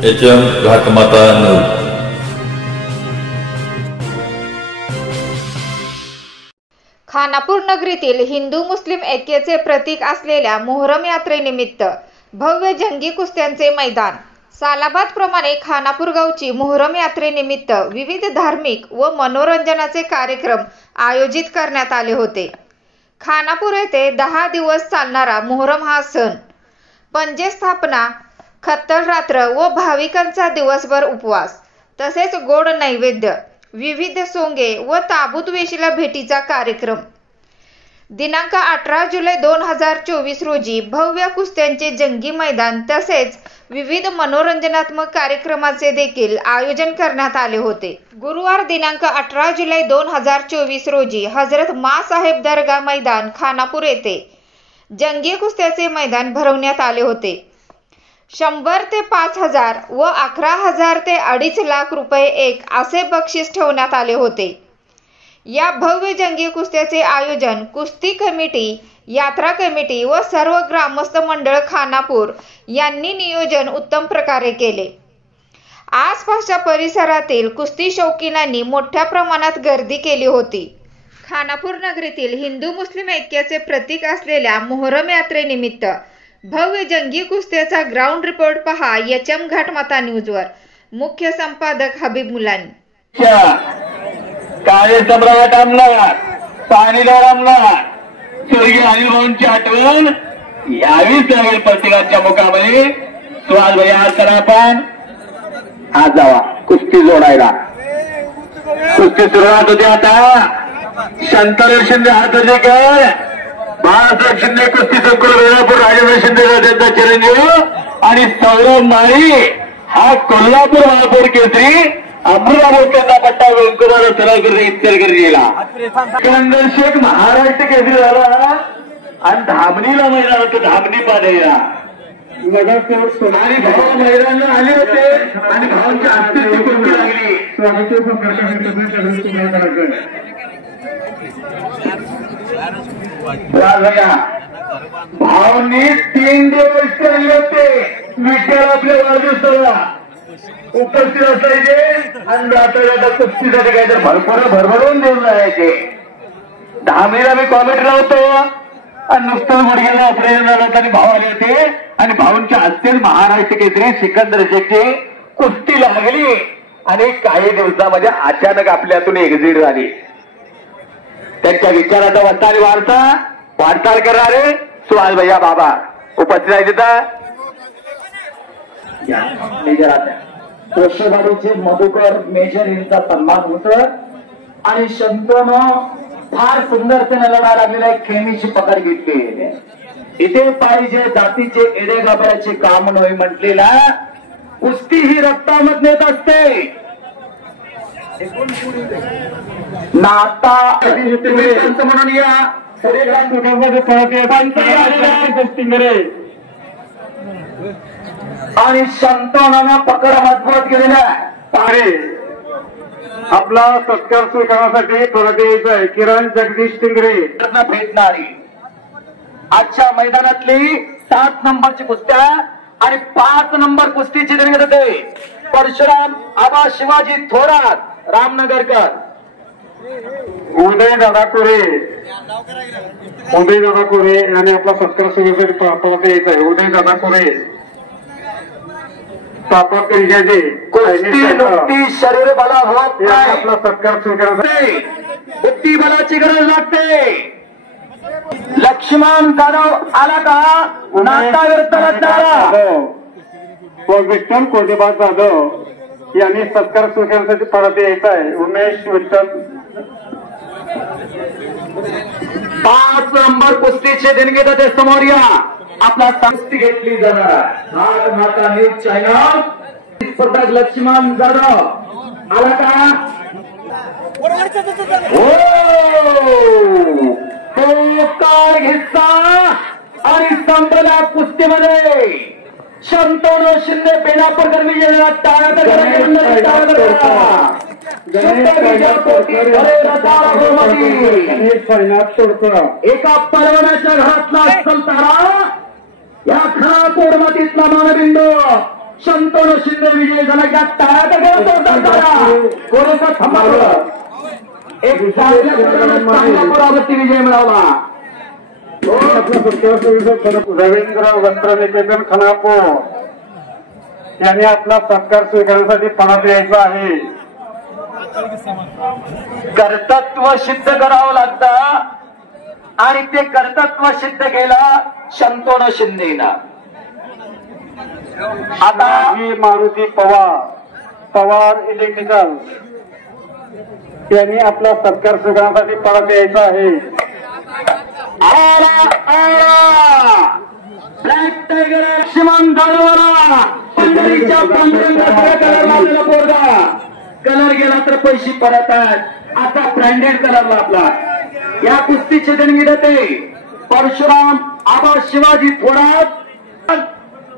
HM घाटमाता news. Khanapur नगरीतील Hindu मुस्लिम ऐक्याचे प्रतीक असलेल्या मोहरम यात्रेनिमित्त भव्य जंगी कुस्त्यांचे मैदान। सालाबाद प्रमाणे खानापूर गावची मोहरम यात्रेनिमित्त विविध धार्मिक व मनोरंजनाचे कार्यक्रम आयोजित करण्यात आले होते। खानापूर येथे 10 दिवस चालणारा मोहरम हा सण पंजे स्थापना, खत्तर रात्र व भाविकांचा दिवसभर उपवास तसेच गोड नैवेद्य, विविध सोंगे व ताबूत वेशीला भेटीचा कार्यक्रम। दिनांक 18 जुलै 2024 रोजी भव्य कुस्त्यांचे जंगी मैदान तसेच विविध मनोरंजनात्मक कार्यक्रमाचे देखील आयोजन करण्यात आले होते। गुरुवार दिनांक 18 जुलै 2024 रोजी हजरत मा साहेब दर्गा मैदान खानापूर येथे जंगी कुस्त्याचे मैदान भरवण्यात आले होते। 100 ते 5000 व 11000 ते 2.5 लाख रुपये एक असे बक्षीस ठेवण्यात आले होते। या भव्य जंगी कुस्त्याचे आयोजन कुस्ती कमिटी, यात्रा कमिटी व सर्व ग्रामस्थ मंडळ खानापूर यांनी नियोजन उत्तम प्रकारे केले। आसपासच्या परिसरातील कुस्ती शौकीनांनी मोठ्या प्रमाणात गर्दी केली होती। खानापूर नगरीतील हिंदू मुस्लिम ऐक्याचे प्रतीक असलेल्या मोहरम यात्रेनिमित्त भव्य जंगी कुस्त्याचा ग्राउंड रिपोर्ट पहा HM घाटमाता न्यूजवर। मुख्य संपादक हबीब मुलानी। काळे सम्राट अंमलात, पाणीदार अंमलात, स्वर्गीय हरिभाऊंची आठवण यावीच लागेल प्रत्येकाच्या मुखामध्ये। सुहास भैया आज करा आपण आज जावा कुस्ती जोडायला। कुस्ती सुरुवात होते आता। शंकर शिंदे हातर्जेकर, बाळासाहेब शिंदे कुस्ती संकुल वेळापूर, राजेंद्र शिंदे त्यांचा चिरंजीव आणि सौरभ माळी हा कोल्हापूर महापौर केसरी अमृताभोसलेंचा पट्टा व्यंकटराव सरागुर्दे इचलकरंजीला। सिकंदर शेख महाराष्ट्र केसरी झाला आणि धामणीला मैदान होतं, धामणी पाण्याला आणि भाऊ मैदानाला आले होते आणि भावांच्या हस्ते कुस्ती लागली। भावांनी 3 दिवस केले होते विठ्ठल आपल्या वाढदिवसाला उपस्थित असायचे आणि आता कुस्तीसाठी काहीतरी भरभरून देऊन जायचे। धामीला मी कॉमेंट लावतो आणि नुसतं गुडघ्याला प्रेम झालं आणि भाऊ आले होते आणि भाऊंच्या हस्ते महाराष्ट्र केसरी सिकंदर शेखची कुस्ती लागली आणि काही दिवसामध्ये अचानक आपल्यातून एक्झिट झाली। त्यांच्या विचाराचा वस्ता आणि वार्ताहर करणारे सुहास भैया बाबा उपस्थित आहे तिथं। कोशेवाडीचे मधुकर मेजर यांचा सन्मान होत आणि शंतनं फार सुंदरतेने लढा लागलेला एक खेमीची पकड घेतली। इथे पाहिजे जातीचे एडे गाभऱ्याचे काम नव्हे म्हटलेला कुस्ती ही रक्तामत नेत असते। नाता म्हणून या आणि संतानांना पकड मजबूत केलेला आहे। आपला सत्कार स्वीकारण्यासाठी परत यायचं आहे किरण जगदीश टिंगरे भेटणारी आजच्या मैदानातली 7 नंबरची कुस्त्या आणि 5 नंबर कुस्तीची देण्यात येते। परशुराम आबा शिवाजी थोरात रामनगरकर, उदय दादा कोरे यांनी आपला सत्कार स्वीकारण्यासाठी परत यायचं आहे। उदय दादा कोरे कुस्ती नुकती शरीर बला होत नाही, आपला सत्कार स्वीकारण्यासाठी बुद्धी बलाची गरज लागते। लक्ष्मण जाधव आला का नाता विठ्ठल कोटेबाज जाधव यांनी सत्कार स्वीकारण्यासाठी परत यायचं आहे। उमेश विठ्ठल 5 नंबर कुस्तीचे देणगे ते समोर या। आपला कुस्ती घेतली जाणार आहे। माता न्यूज चॅनल स्पर्धक लक्ष्मण जाधव आला का? तो काय हिस्सा आणि संपला कुस्तीमध्ये शंतनू शिंदे बेलापूरकर विजयाला टाळा एका परवान्याच्या घरातला असेल तारा या खानापूर मधीतला मानबिंदू शंतनू शिंदे विजय झाला. या टाळ्यात गेला थोडंसं थांबवलं. एक चांगल्या परावरती विजय मिळवला. रवींद्र वस्त्रनिकेतन खानापूर यांनी आपला सत्कार स्वीकारण्यासाठी परत यायचा आहे. कर्तृत्व सिद्ध करावं लागतं आणि ते कर्तृत्व सिद्ध केलं शंतनू शिंदेला. आता मारुती पवार इलेक्ट्रिकल यांनी आपला सत्कार स्वीकारण्यासाठी परत यायचा आहे. ब्लॅक टायगर लक्ष्मण धळवाला पंढरीच्या कलर पोरगा. कलर गेला तर पैसे परत आहेत. आता ब्रँडेड कलरला आपला या कुस्तीचे जनविरत आहे परशुराम आबा शिवाजी थोरात.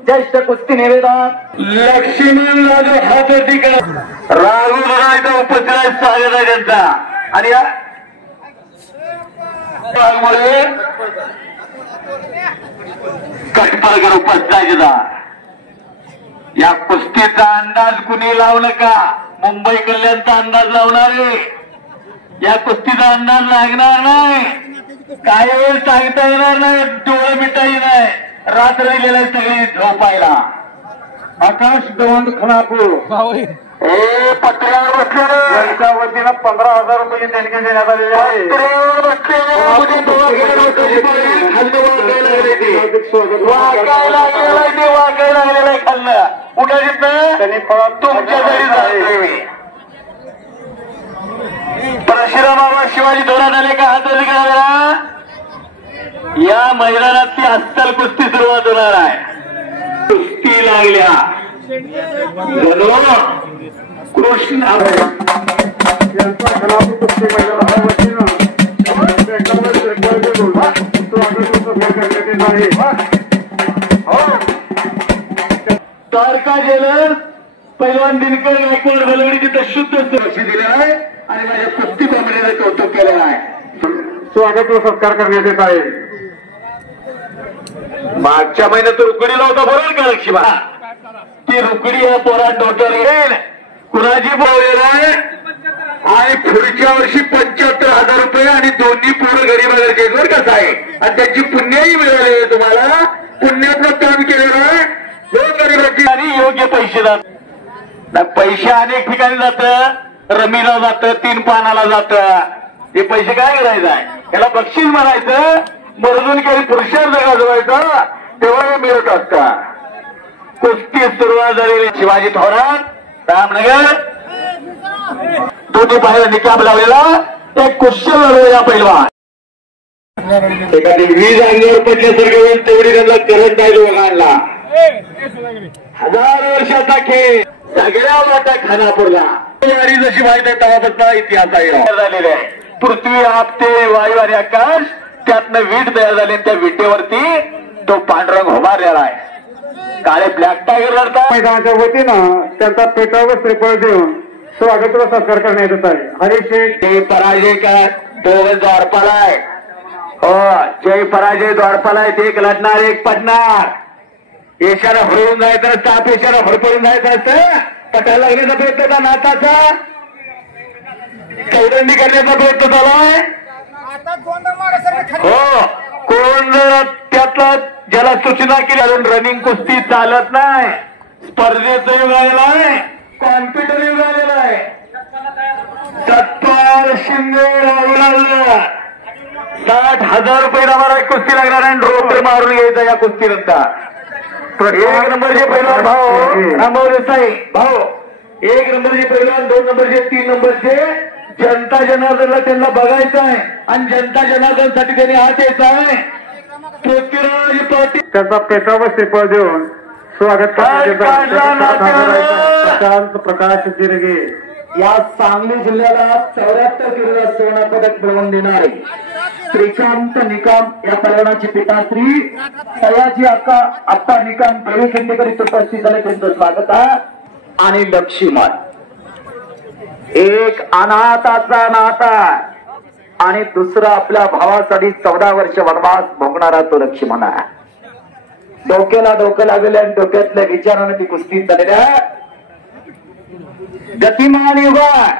ज्येष्ठ कुस्ती निवेदक लक्ष्मण राजू हाती राहुल उपचार स्वागत आहे त्यांचा. आणि त्यामुळे कटपाळकर उपस्थित. या कुस्तीचा अंदाज कुणी लावू नका. मुंबई कल्याणचा अंदाज लावणारे या कुस्तीचा अंदाज लागणार नाही. काही वेळ सांगता येणार नाही. डोळे मिटाई नाही. रात्र गेल्या सगळी झोपायला. आकाश दवंड खानापूर पत्र्यावर बसलेले यांच्या वतीनं 15,000 रुपये देणगी देण्यात आलेली आहे. पत्र्यावर वाकायला आलेलं खाल्लं कुठं तिथं त्यांनी तुमच्या घरी परशुराम बाबा शिवाजी थोरात आले का हात वरती करा जरा. या मैदानातली अस्सल कुस्ती सुरुवात होणार आहे. कुस्ती लागल्या कृष्ण यांचा खानापूर कुस्ती मैदानाच्या वतीनं तारका जेलर पैलवान दिनकर गायकवाड बलवडी तिथं शुद्ध लक्ष दिलं आहे आणि माझ्या कुस्ती कॉमेडीचं कौतुक केलेलं आहे. स्वागत व सत्कार करण्यात येत आहे. मागच्या महिन्यात रुकडी होता बरोबर का लक्ष्मा. ती रुकडी या पोरात डोक्यावर येईल कुणाची बोललेलं आहे. आणि पुढच्या वर्षी 75,000 रुपये आणि दोन्ही पोरं गरीबाला घेतवर कसं आहे. आणि त्याची पुण्याही मिळाली आहे. तुम्हाला पुण्यातलं काम केलेलं आहे. गरीबाची आणि योग्य पैसे जात. पैसे अनेक ठिकाणी जात. रमीला जात. 3 पानाला जात. हे पैसे काय करायचं आहे. याला बक्षीस म्हणायचं. मर्जून केली पुरुषार्थ गाजवायचा तेव्हा हे मिळत असतात. कुस्ती सुरुवात झालेली शिवाजी थोरात रामनगर दोन्ही बाहेर निकाम लावलेला एक कुशल लढवलेला पैलवान. एखादी वीज अंगावर पडल्यासारखं होईल तेवढी त्यांना करंट आहे लोकांना. 1000 वर्षाचा खेळ सगळ्या वाटा खानापूरला जशी माहिती आहे तेव्हापासून इतिहास आहे झालेला आहे. पृथ्वी आपते वायू आणि आकाश त्यातनं वीट तयार झाली. त्या विटेवरती तो पांढरंग उभारलेला आहे. काळे ब्लॅक टायगर लढतात. मैदानाच्या वतीनं त्यांचा पेटावर श्रीफळ देऊन स्वागत व सत्कार करण्यात येत आहे. हरीश शेख जय पराजय काय दोघं द्वारपाला आहे. हो जय पराजय द्वारपाला आहे. एक लढणार एक पडणार. एशाला हरवून जायचं नसतं. आप एशाला हरपळून जायचं नसतं. पटायला लागण्याचा प्रयत्न का नाताचा चौदंडी करण्याचा प्रयत्न चालू हो. कोण जर त्यातला ज्याला सूचना केली अजून रनिंग कुस्ती चालत नाही. स्पर्धेचं युग आलेलं आहे. कॉम्प्युटर युग आलेलं आहे. सत्पाल शिंदे राहुल 60,000 रुपये आम्हाला कुस्ती लागणार आहे. रोटर मारून घ्यायचा या कुस्तीनंतर. 1 नंबरचे पैलवान भाऊ रामभाऊ देसाई भाऊ 1 नंबरचे पैलवान 2 नंबरचे 3 नंबरचे जनता जनार्दनला त्यांना बघायचं आहे. आणि जनता जनार्दनसाठी त्यांनी हात यायचा आहे. पृथ्वीराज पाटील त्यांचा पेटावर श्रीफळ देऊन स्वागत करण्यात प्रकाश जिरगे या सांगली जिल्ह्याला 74 किलो सुवर्ण पदक मिळवून देणारे श्रीकांत निकम या पैलवानाची पिताश्री सयाजी अक्का निकम देवी खिंडेकर इथे उपस्थित झाले. त्यांचं स्वागत आहे. आणि लक्ष्मण एक अनाथाचा नाता आणि दुसरा आपल्या भावासाठी 14 वर्ष वनवास भोगणारा तो लक्ष्मण आहे. डोक्याला डोकं लागलेलं आणि डोक्यातल्या विचारानं ती कुस्ती चाललेल्या गतिमान युगात.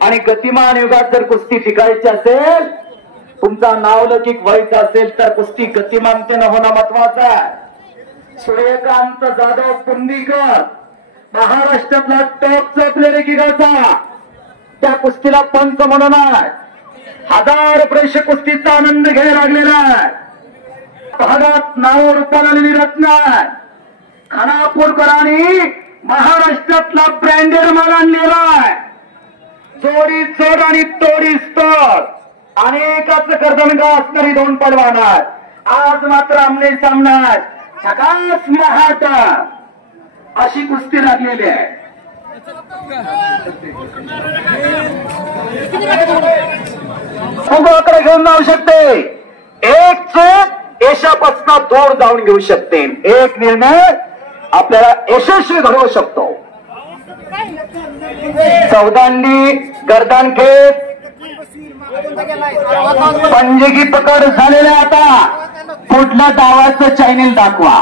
आणि गतिमान युगात जर कुस्ती टिकायची असेल, तुमचा नावलौकिक व्हायचा असेल तर कुस्ती गतिमानतेनं होणं महत्वाचं आहे. सूर्यकांत जाधव पुंडीकर महाराष्ट्रातला टॉपचा प्लेअर एकीकडचा, त्या कुस्तीला पंच म्हणून आहे. 1000 प्रेक्षक कुस्तीचा आनंद घ्यायला लागलेला आहे. भागात नाव रूपाला आलेली रत्न खानापूरकरांनी महाराष्ट्रातला ब्रँडेड माल आणलेला आहे. जोडी चढ आणि तोडी स्तर अनेकाच कर्दनगा असणारी दोन पैलवान आहेत. आज मात्र आमने सामना झकास महाट अशी कुस्ती लागलेली आहे. उगाकडे घेऊन जाऊ शकते, एक चूक यशापासून दूर जाऊन घेऊ शकते, एक निर्णय आपल्याला यशस्वी घडवू शकतो. चौदांडी गर्दनखेच पंजगी पकड झालेल्या. आता कुठल्या डावाचं चॅनेल दाखवा.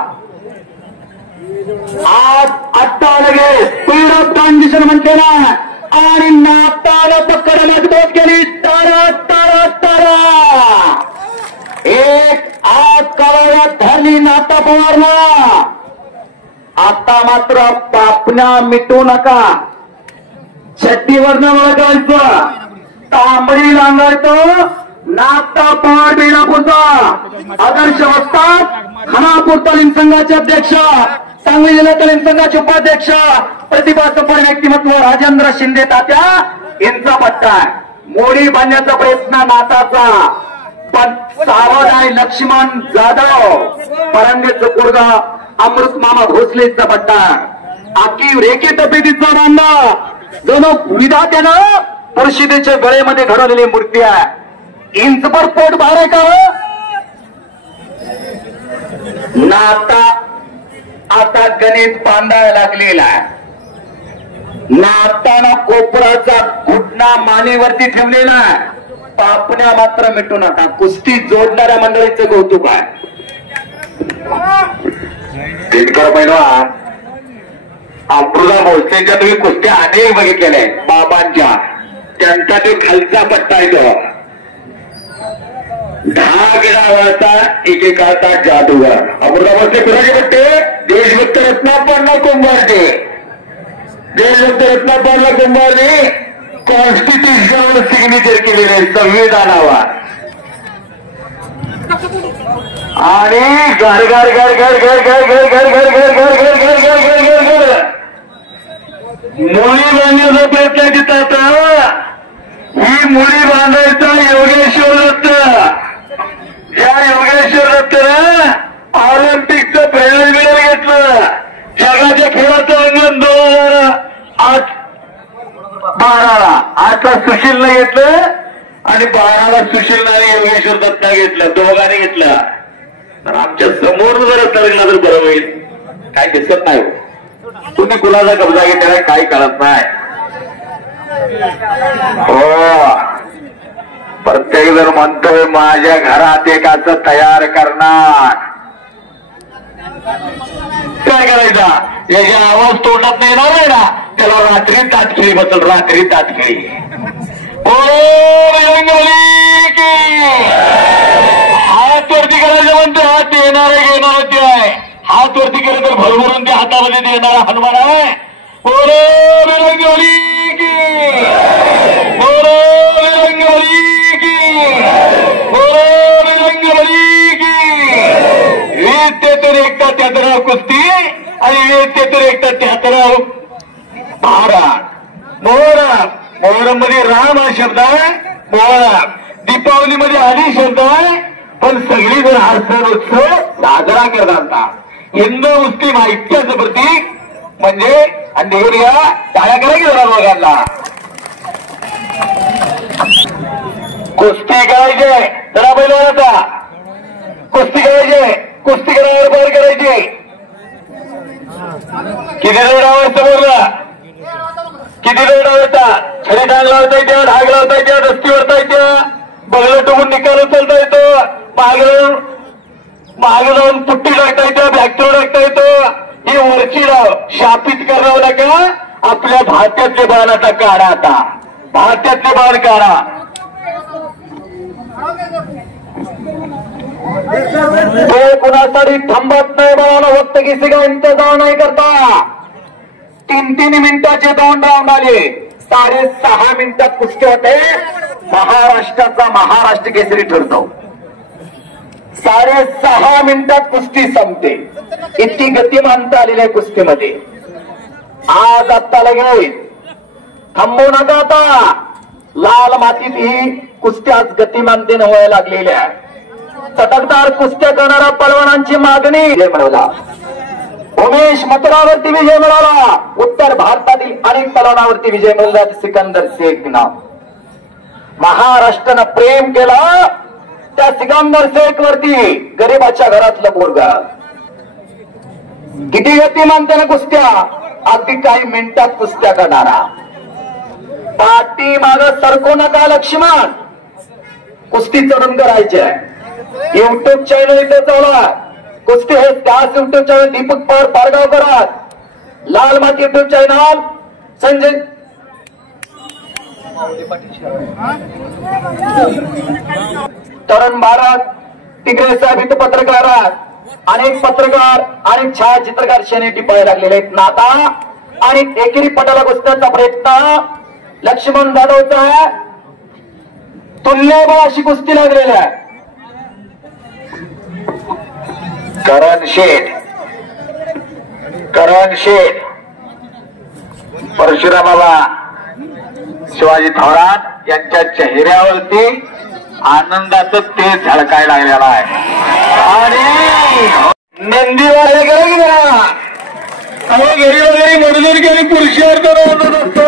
आज आत्ता लगेच स्पीड ऑफ ट्रान्झिशन म्हणते ना, आणि नाताला पकड मजबूत केली. तारा तारा तारा एक आज कवळ्यात धरली नाता पवारला. आता मात्र पापण्या मिटू नका. छट्टीवरनं वळगायचं, तांबडी लांगायचो. नाता पवार बेलापूरचा आदर्श वस्ताद, खानापूर तालीम संघाचे अध्यक्ष, सांगली जिल्हा तालीम संघाचे उपाध्यक्ष, प्रतिभासंपन्न व्यक्तिमत्व राजेंद्र शिंदे तात्या यांचा पट्टा आहे. मोडी बांधण्याचा प्रयत्न नाताचा, पण सावध आहे लक्ष्मण जाधव. परंगेचं पोरगा अमृत मामा भोसलेचा पट्टा. आखी रेखे तब्येतीचा बांधा जणू विधात्यानं परिषदेच्या गळेमध्ये घडवलेली मूर्ती आहे. इंचभर पोट बाहेर आहे का नाता. आता गणित बांधायला लागलेला आहे. नाताना कोपराचा घुटणा मानेवरती ठेवलेला आहे. पापण्या मात्र मिटू नका. कुस्ती जोडणाऱ्या मंडळीचं कौतुक आहे. दिनकर पैलवान अमृता भोसलेच्या तुम्ही कुस्त्या अनेक बघितलेल्या आहेत बाबांच्या. त्यांचा तो खालचा पट्टा आहे तो 10 गिरावाचा एकेकाचा जादूगर. अमृता भोसले कुणाचे पट्टे? देशभक्त रत्नापर्ण कुंभारचे. देशभक्त रत्नापर्ण कुंभारने कॉन्स्टिट्यूशन सिग्नेचर केलेले संविधानावर. आणि घर घर घर घर घर घर घर घर घर घर घर घर घर घर घर घर घर मुली बांधण्याचा प्रयत्न घेतात. ही मुली बांधायचा योगेश्वर दत्त. या योगेश्वर दत्तनं ऑलिम्पिकचं ब्रँड मेडल घेतलं. जगाच्या खेळाचं अंगण 2008 12ला. आता सुशीलनं घेतलं आणि 12ला सुशीलनं आणि योगेश्वर दत्तनं घेतलं. दोघांनी घेतलं. तर आमच्या समोर जर सरकला तर बरं होईल. काय दिसत नाही. तुम्ही कुणाचा कब्जा घेतलेला काही कळत नाही. हो, प्रत्येक जण म्हणतोय माझ्या घरात एकाच तयार करणार. काय करायचा? याचा आवाज तोंडात नाही येणार आहे ना, त्याला रात्री ताटखिळी बसल. रात्री ताटखिळी. हात वरती करायचं म्हणते. हात देणारे घेणार ते आहे. हात वरती केलं तर भरभरून ते हातामध्ये देणारा हनुमान आहे. बोलो बिरंगोली की, बोलो बिरंगोली की, बोलो बिरंगोली की. विद्येतून एकटा त्यातराव कुस्ती आणि विद्येतून एकटा त्यातराव महाराज. मोहरम. मोहरम मध्ये राम हा शब्द आहे. मोहरम. दीपावलीमध्ये आली शब्द आहे. पण सगळी जण हा सण उत्सव साजरा करतात. हिंदू मुस्लिम ऐक्याचं प्रतीक म्हणजे. आणि देऊया टाळ्या करा की जरा दोघांना. कुस्ती करायचे जरा पहिला. कुस्ती करायचे. कुस्ती करायला बाहेर करायची. किती जण डावायचं बोलला? किती जण डावायचा? छडी डाग लावता येत्या, ढाग लावता येत्या, दस्ती वरता येत्या, बगलं टोकून निकाल उचलता येतो, मागं मागे जाऊन पुट्टी टाकता येतो, बॅक्टो टाकता येतो. ही वरची डाव शापित करावं नका. आपल्या भारतातले बाण आता काढा. आता भारतातले बाण काढा. तो कुणासाठी थांबत नाही. बाळाला वक्त किसी का इंतजार नाही करता. 3-3 मिनिटाचे 2 राऊंड आले. 6.5 मिनिटात कुस्ती होते. महाराष्ट्राचा महाराष्ट्र केसरी ठरतो. 6.5 मिनिटात कुस्ती संपते. इतकी गतिमानता आलेली आहे कुस्तीमध्ये. आज आत्ता लगेच थांबवू नका. आता लाल मातीत ही कुस्ती आज गतिमानतेने व्हायला लागलेल्या आहे. चटकदार कुस्त्या करणाऱ्या पलवानांची मागणी विजय मिळवला. उमेश मथुरावरती विजय मिळाला. उत्तर भारतातील अनेक पलवानावरती विजय मिळवला. सिकंदर शेख नाव. महाराष्ट्रानं प्रेम केला त्या सिकंदर शेख वरती. गरीबाच्या घरातलं पोरगा. किती गतिमानतेने कुस्त्या. अगदी काही मिनिटात कुस्त्या करणारा. पाठी माग सरको नका लक्ष्मण. कुस्ती चढून करायची आहे. युट्यूब चॅनल इथे चालू. कुस्ती हे त्याच युट्यूब चॅनल दीपक पवार पारगावकरात. लाल माती युट्यूब चॅनल संजय तरुण भारत टिकरे साहेब इथे पत्रकार आहेत. अनेक पत्रकार आणि छायाचित्रकार शेने टिपायला लागलेले आहेत. नाता आणि एकेरी पटाला घुसण्याचा प्रयत्न लक्ष्मण जाधवचा आहे. तुल्यबळ अशी कुस्ती लागलेली आहे. करण शेठ परशुराम बाबा शिवाजी थोरात यांच्या चेहऱ्यावरती आनंदाचं तेज झळकायला लागलेला आहे. आणि नंदीवाले गेले की ना घरी वगैरे म्हणून गेली पुरुषार्थ असतो.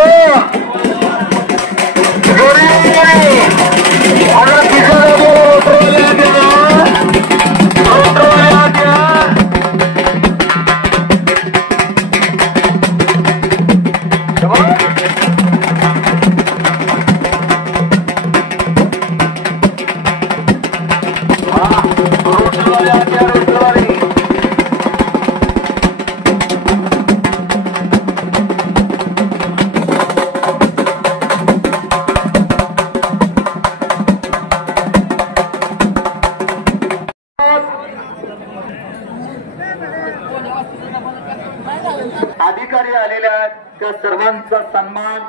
अधिकारी आलेल्या आहेत. त्या सर्वांचा सन्मान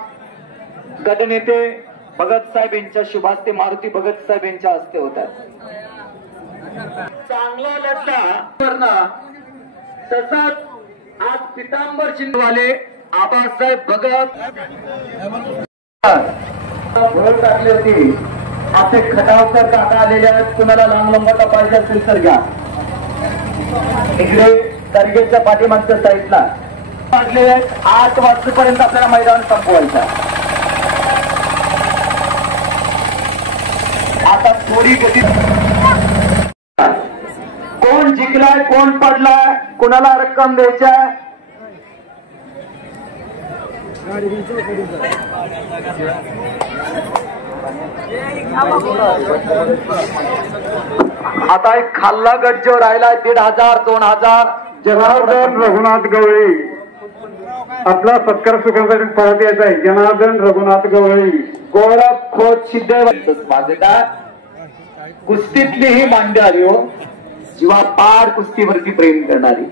गटनेते भगत साहेब यांच्या शुभास्ते मारुती भगत साहेब यांच्या हस्ते होतात. चांगला लढला. तसाच आज पितांबर चिन्हवाले आबासाहेब भगत भर टाकली होती. असे खटावकर काका आलेले आहेत. कुणाला लांब लंबाचा पाहिजे असेल तर घ्या. इकडे दर्गेच्या पाठीमागच्या साईडला 8 वाजेपर्यंत आपल्याला मैदान संपवायचं. आता थोडी गती. कोण जिंकलाय कोण पडलाय कोणाला रक्कम द्यायच्या. आता एक खाल्ला गट जो राहिलाय 1,500 2,000. जनार्दन रघुनाथ गवळी आपला सत्कार सुखासाठी परत यायचा आहे. जनार्दन रघुनाथ गवळी गौरव खोत सिद्ध कुस्तीतली ही मांडी आली हो. जीवा पार कुस्तीवरती प्रेम करणारी.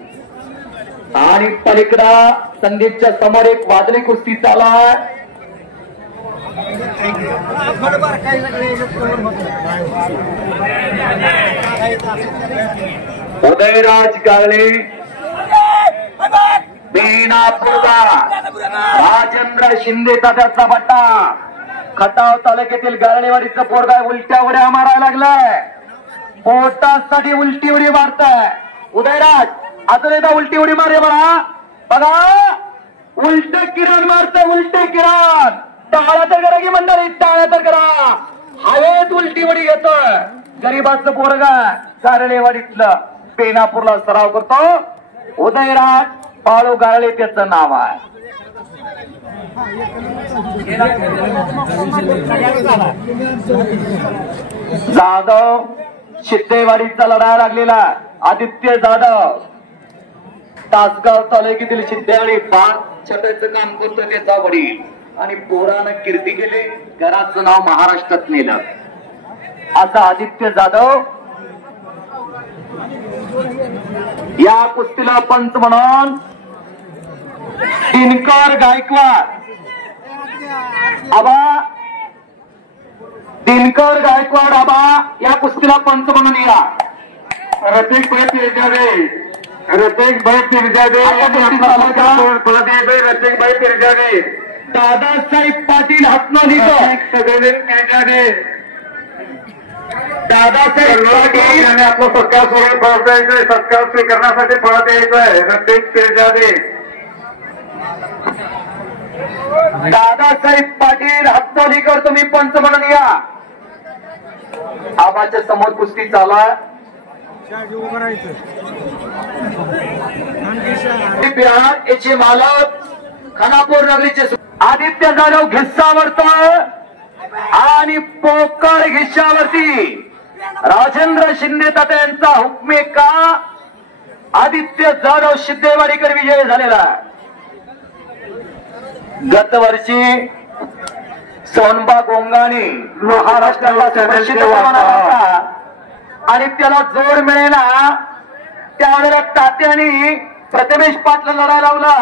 आणि पलीकडा संदीपच्या समोर एक वादळी कुस्ती चाला. उदयराज काळे बेनापूरचा राजेंद्र शिंदे तात्याचा बट्टा. खटाव तालुक्यातील गाळणेवाडीचं पोरगा उलट्या उड्या मारायला लागलाय. पोटासाठी उलटी उडी मारताय. उदयराज अजून एकदा उलटी उडी मारे बघा. बघा उलटे किरण मारताय. उलटे किरण. टाळ्या तर करा की मंडळी. टाळ्या तर करा. हवेत उलटी उडी घेतोय. गरीबाचं पोरगा गाळणेवाडीतलं बेनापूरला सराव करतो. उदयराज बाळू गाळले त्याचं नाव आहे. जाधव शिद्देवाडीचा लढा लागलेला आदित्य जाधव तासगाव तालुक्यातील शिद्देवाडी बाग छटाचं काम करतो त्याचा वडील आणि पोरानं कीर्ती केली, घराचं नाव महाराष्ट्रात नेलं असा आदित्य जाधव या कुस्तीला पंच म्हणून दिनकर गायकवाड आबा या कुस्तीला पंच म्हणून या. रफिक भाई पिरजादे, रफिक भाई पिरजादे, रफिक भाई पिरजादे, दादासाहेब पाटील हातनोलीकर पिरजादे, दादासाहेब पाटील यांनी आपला सत्कार सोडून पळत यायचंय, सत्कार स्वीकारण्यासाठी पळत यायचंय. रफिक पिरजादे, दादासाहेब पाटील हातनोलीकर तुम्ही पंच म्हणून या. आबाच्या समोर कुस्ती चाला याचे मालक खानापूर नगरीचे आदित्य जाधव घिस्सावरत आणि पोकळ घिस्सावरती राजेंद्र शिंदे तात्यांचा हुकमे का आदित्य जाधव सिद्धेवाडीकर विजय झालेला. गत वर्षी सोनबा गोंगाने महाराष्ट्राला सुरक्षित आणि त्याला जोड मिळेना त्यावेळेला तात्याने प्रथमेश पाटला लढा लावला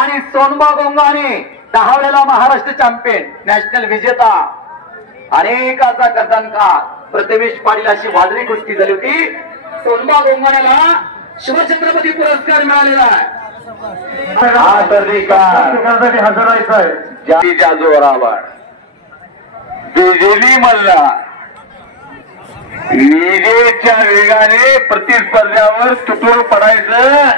आणि सोनबा गोंगाने 10 वेळेला महाराष्ट्र चॅम्पियन नॅशनल विजेता अनेकाचा कर्तनकार प्रथमेश पाटील अशी वादळी कुस्ती झाली होती. सोनबा गोंगाण्याला शिवछत्रपती पुरस्कार मिळालेला आहे. हजर राहायचंय. जातीच्या जोरावर बिजेली मल्ला विजेच्या वेगाने प्रतिस्पर्ध्यावर तुटून पडायचं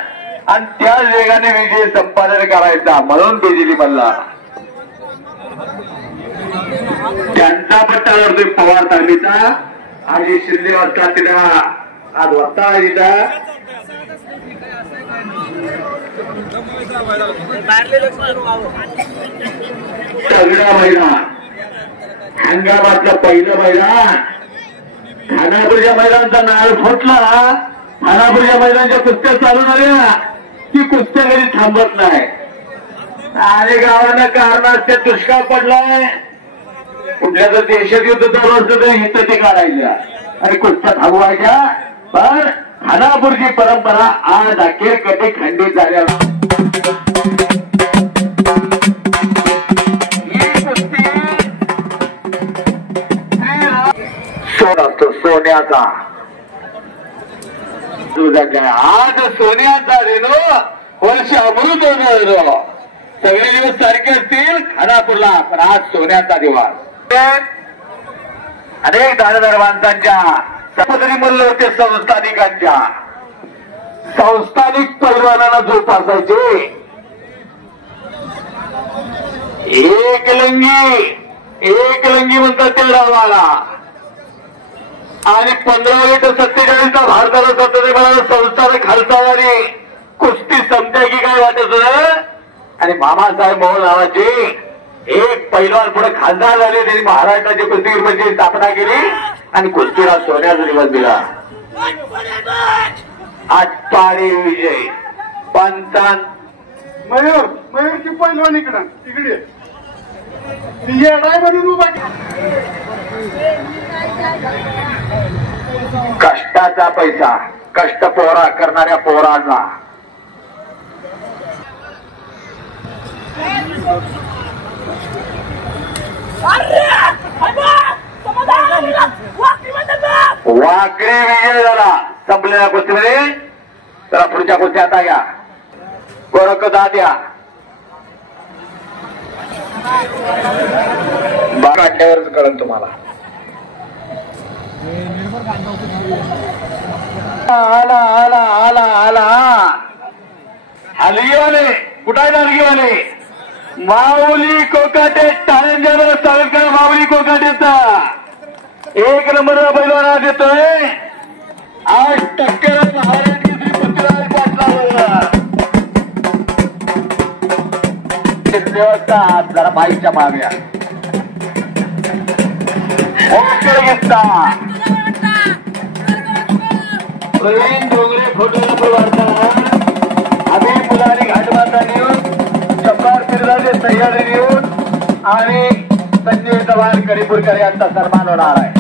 आणि त्याच वेगाने विजय संपादन करायचा म्हणून बिजेली मल्ला. त्यांचा पट्टा वरतोय पवार तालमीचा आणि शिंदे वाजता तिला आज वाजता तिथं सगळा मैदान हंगामातलं पहिलं मैदान खानापूरच्या मैदानचा नाळ फुटला. खानापूरच्या मैदानच्या कुस्त्या चालू झाल्या ती कुस्त्या कधी थांबत नाही आणि गावांना कारणात दुष्काळ पडलाय. कुठल्या जर देशात युद्ध चालू असतं तर हिथं ते काढायच्या आणि कुस्त्या थांबवायच्या. पण खानापूरची परंपरा आज अखेर कधी खंडित झाल्या. असतो सोन्याचा आज सोन्याचा रेनो वर्ष अमृत होणार. सगळे दिवस सारखे असतील खानापूरला पण आज सोन्याचा दिवस. अनेक दानदार माणसांच्या समुद्री मूल्य होते संस्थानिकांच्या संस्थानिक पैलवानांना जोपासायचे. एक लंगी म्हणतात त्या डावाला आणि 15 ते 47 भारताला स्वतंत्र मला संस्थाने खालसावारी कुस्ती समजा की काय वाटत आणि मामासाहेब मोहोळ नावाचे एक पैलवान पुढे खासदार झाले. त्यांनी महाराष्ट्राची कुस्तीगीरची स्थापना केली आणि कुस्तीला सोन्याचा दिवस दिला. आटपाडी विजय पंचान मयूरची पैलवान इकडे कष्टाचा पैसा कष्ट पोरा करणाऱ्या पोरांना वाकडी विजय झाला. संपलेल्या कुस्तीमध्ये त्याला पुढच्या कुस्ती आता घ्या. गोरख दाद्या काढल्यावरच कळेल तुम्हाला. आला आला आला आला हलगीवाले कुठे हलगीवाले माऊली कोकाटे टाळ्यांच्या स्वागत करा. माऊली कोकाटेचा 1 नंबर पैलवाना देतोय. 8% महाराष्ट्र पृथ्वीराज पाटलावर व्यवस्था जरा बाईच्या मागल्या घेतला प्रवीण डोंगरे फोटोग्राफर वार्ताहर अभि मुलानी घाटमाता न्यूज शंभर फिरदाचे सह्याद्री न्यूज आणि संजय चव्हाण करीपूरकर यांचा सन्मान होणार आहे.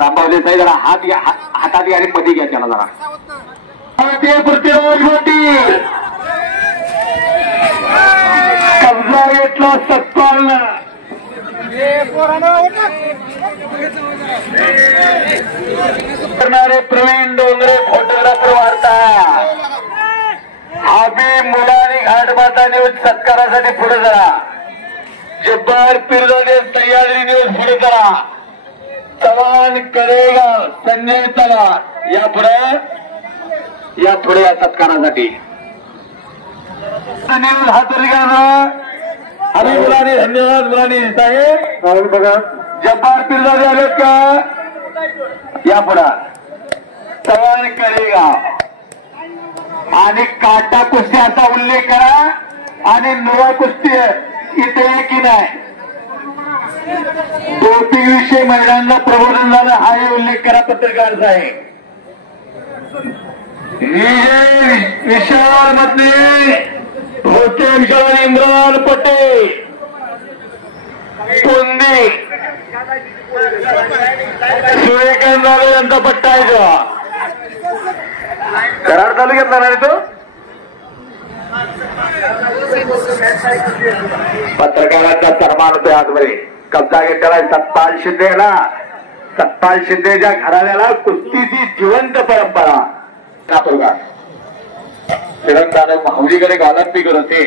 रामभाऊ देसाई जरा हातात घ्या आणि मध्ये घ्या त्याला जरा. भारतीय पृथ्वीराज मोठी कब्जा घेतला सत्पालनं. करणारे प्रवीण डोंगरे फोटोग्राफर वार्ताहर अभि मुलानी घाटमाता न्यूज सत्कारासाठी पुढे जरा. जब्बार पिरजादे सह्याद्री न्यूज पुढे जरा. चव्हाण करेगाव संजय चव्हाण या पुढे या सत्कारासाठी न्यूज हातरी घ्या. अभि मुलानी धन्यवाद मुलानी साहेब. बघा जब्बार पिरजादे आलेत का या पुढे. चव्हाण करेगाव आणि काटा कुस्ती असा उल्लेख करा आणि नवा कुस्ती इथे की नाही. डोपिंग विषयी महिलांना प्रबोधन झालं हाही उल्लेख करा पत्रकार साहेब. विशाळमध्ये भोसले इम्रान पटेल पुंदी सूर्यकांत जाधव यांचा पट्टा आहे का कराड तालुक्यातला नाही तो. पत्रकारांचा सन्मान होतोय आजमध्ये. कब्जा घेतलेला सत्पाल शिंदेला. सत्पाल शिंदेच्या घराण्याला कुस्तीची जिवंत परंपरा नागपूरकर श्रीरंगाने माहुलीकडे गालंबी करत होते.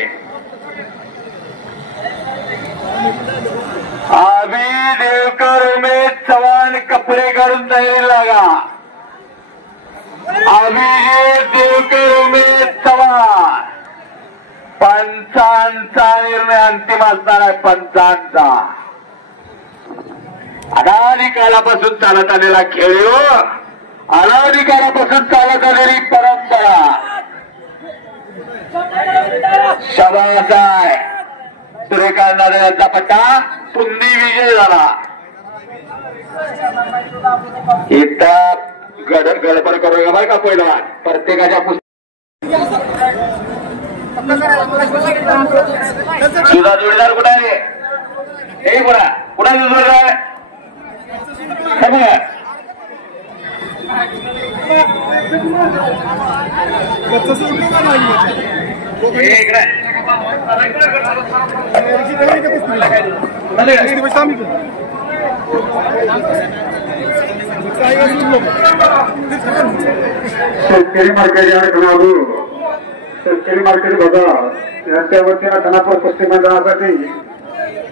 अभि देवकर उमेश चव्हाण कपडे काढून तयारी लागा. अभिजित देवकर उमेश चव्हाण पंचांचा निर्णय अंतिम असणार आहे. पंचांचा अनादिकालापासून चालत आलेला खेळ हो. अनादिकालापासून चालत आलेली परंपरा शाबास आहे. सूर्यकांत जाधव यांचा पट्टा पुंदी विजय झाला. इथं गडबड करूया बरं का. पहिला प्रत्येकाच्या तुझा जोडीदार कुठे आहे. हे कुणा जोडीदार आहे शेतकरी मार्केट या शेतकरी मार्केट बघा यांच्या वतीनं खानापूर कुस्ती मैदानासाठी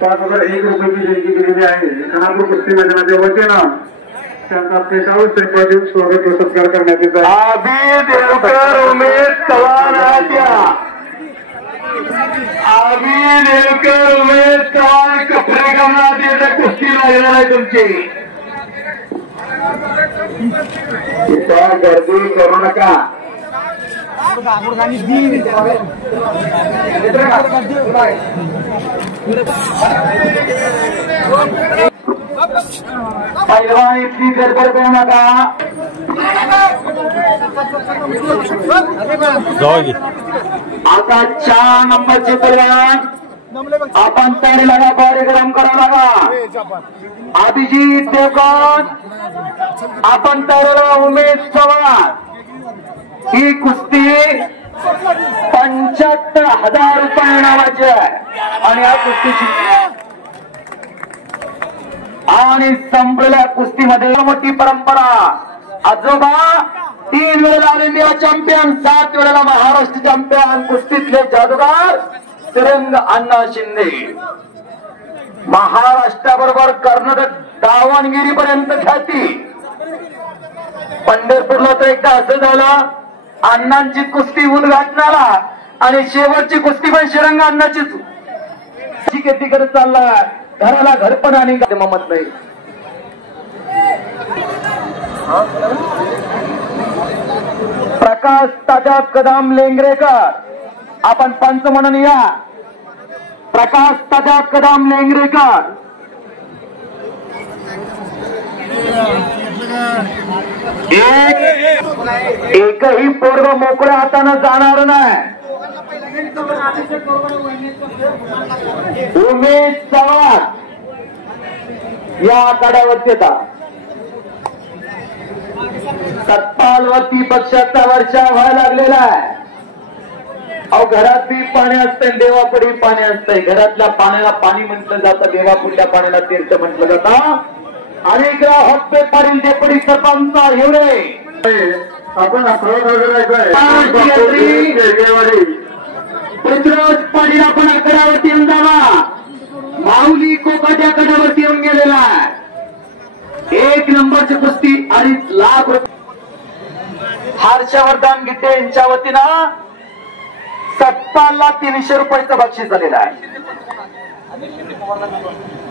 5,001 रुपयाची देणगी दिलेली आहे. खानापूर कुस्ती मैदानाच्या वतीनं त्यांचा पेशावर श्रीपादी स्वागत व सत्कार करण्यात येत आहे. अभि देवकर उमेश चव्हाण अभि देवकर उमेश चव्हाण कपडे करण्यात येतं. कुस्ती लागणार आहे तुमची. इथं गर्दी करू नका. पैलवान इतकी गडबड करू नका. आता 4 नंबरचे पैलवान आपण तयारी लगा. कार्यक्रम करा लागा. अभिजित देवकर आपण तयारी. उमेश चव्हाण ही कुस्ती 75,000 रुपये नावाची आहे आणि या कुस्तीची आणि संपलेल्या कुस्तीमध्ये मोठी परंपरा. आजोबा 3 वेळेला ऑल इंडिया चॅम्पियन, 7 वेळेला महाराष्ट्र चॅम्पियन, कुस्तीतले जादूगार तिरंग अण्णा शिंदे. महाराष्ट्राबरोबर कर्नाटक दावणगिरीपर्यंत ख्याती. पंढरपूरला तर एकदा असं झालं अण्णांची कुस्ती उद्घाटनाला आणि शेवटची कुस्ती पण श्रीरंग अण्णाचीच. खेती करत चालला. घराला घरपण आणि ममत नाही. प्रकाश प्रकाश ताजा कदम लेंगरेकर आपण पंच म्हणून या. प्रकाश ताजा कदम लेंगरेकर. एकही पोरग मोकळ्या हातानं जाणार नाही. उमेश चव्हाण या आखाड्यावरती येतात. सत्तालवरती पक्षाचा वर्षा व्हायला लागलेला आहे. अहो घरात बी पाणी असतंय, देवापुढे पाणी असतंय. घरातल्या पाण्याला पाणी म्हटलं जातं, देवापुढल्या पाण्याला तीर्थ म्हटलं जातं. अनेक हप्ते पाडील देपडी सरपंच एवढे आपण पृथ्वीराज पाटील आपण आकड्यावरती येऊन जावा. माऊली कोकाच्या कडावरती येऊन गेलेला आहे. 1 नंबरची कुस्ती 2.5 लाख रुपये. हर्षवर्धन गिड्डे यांच्या वतीनं 17,300 रुपयाचं बक्षीस झालेलं आहे.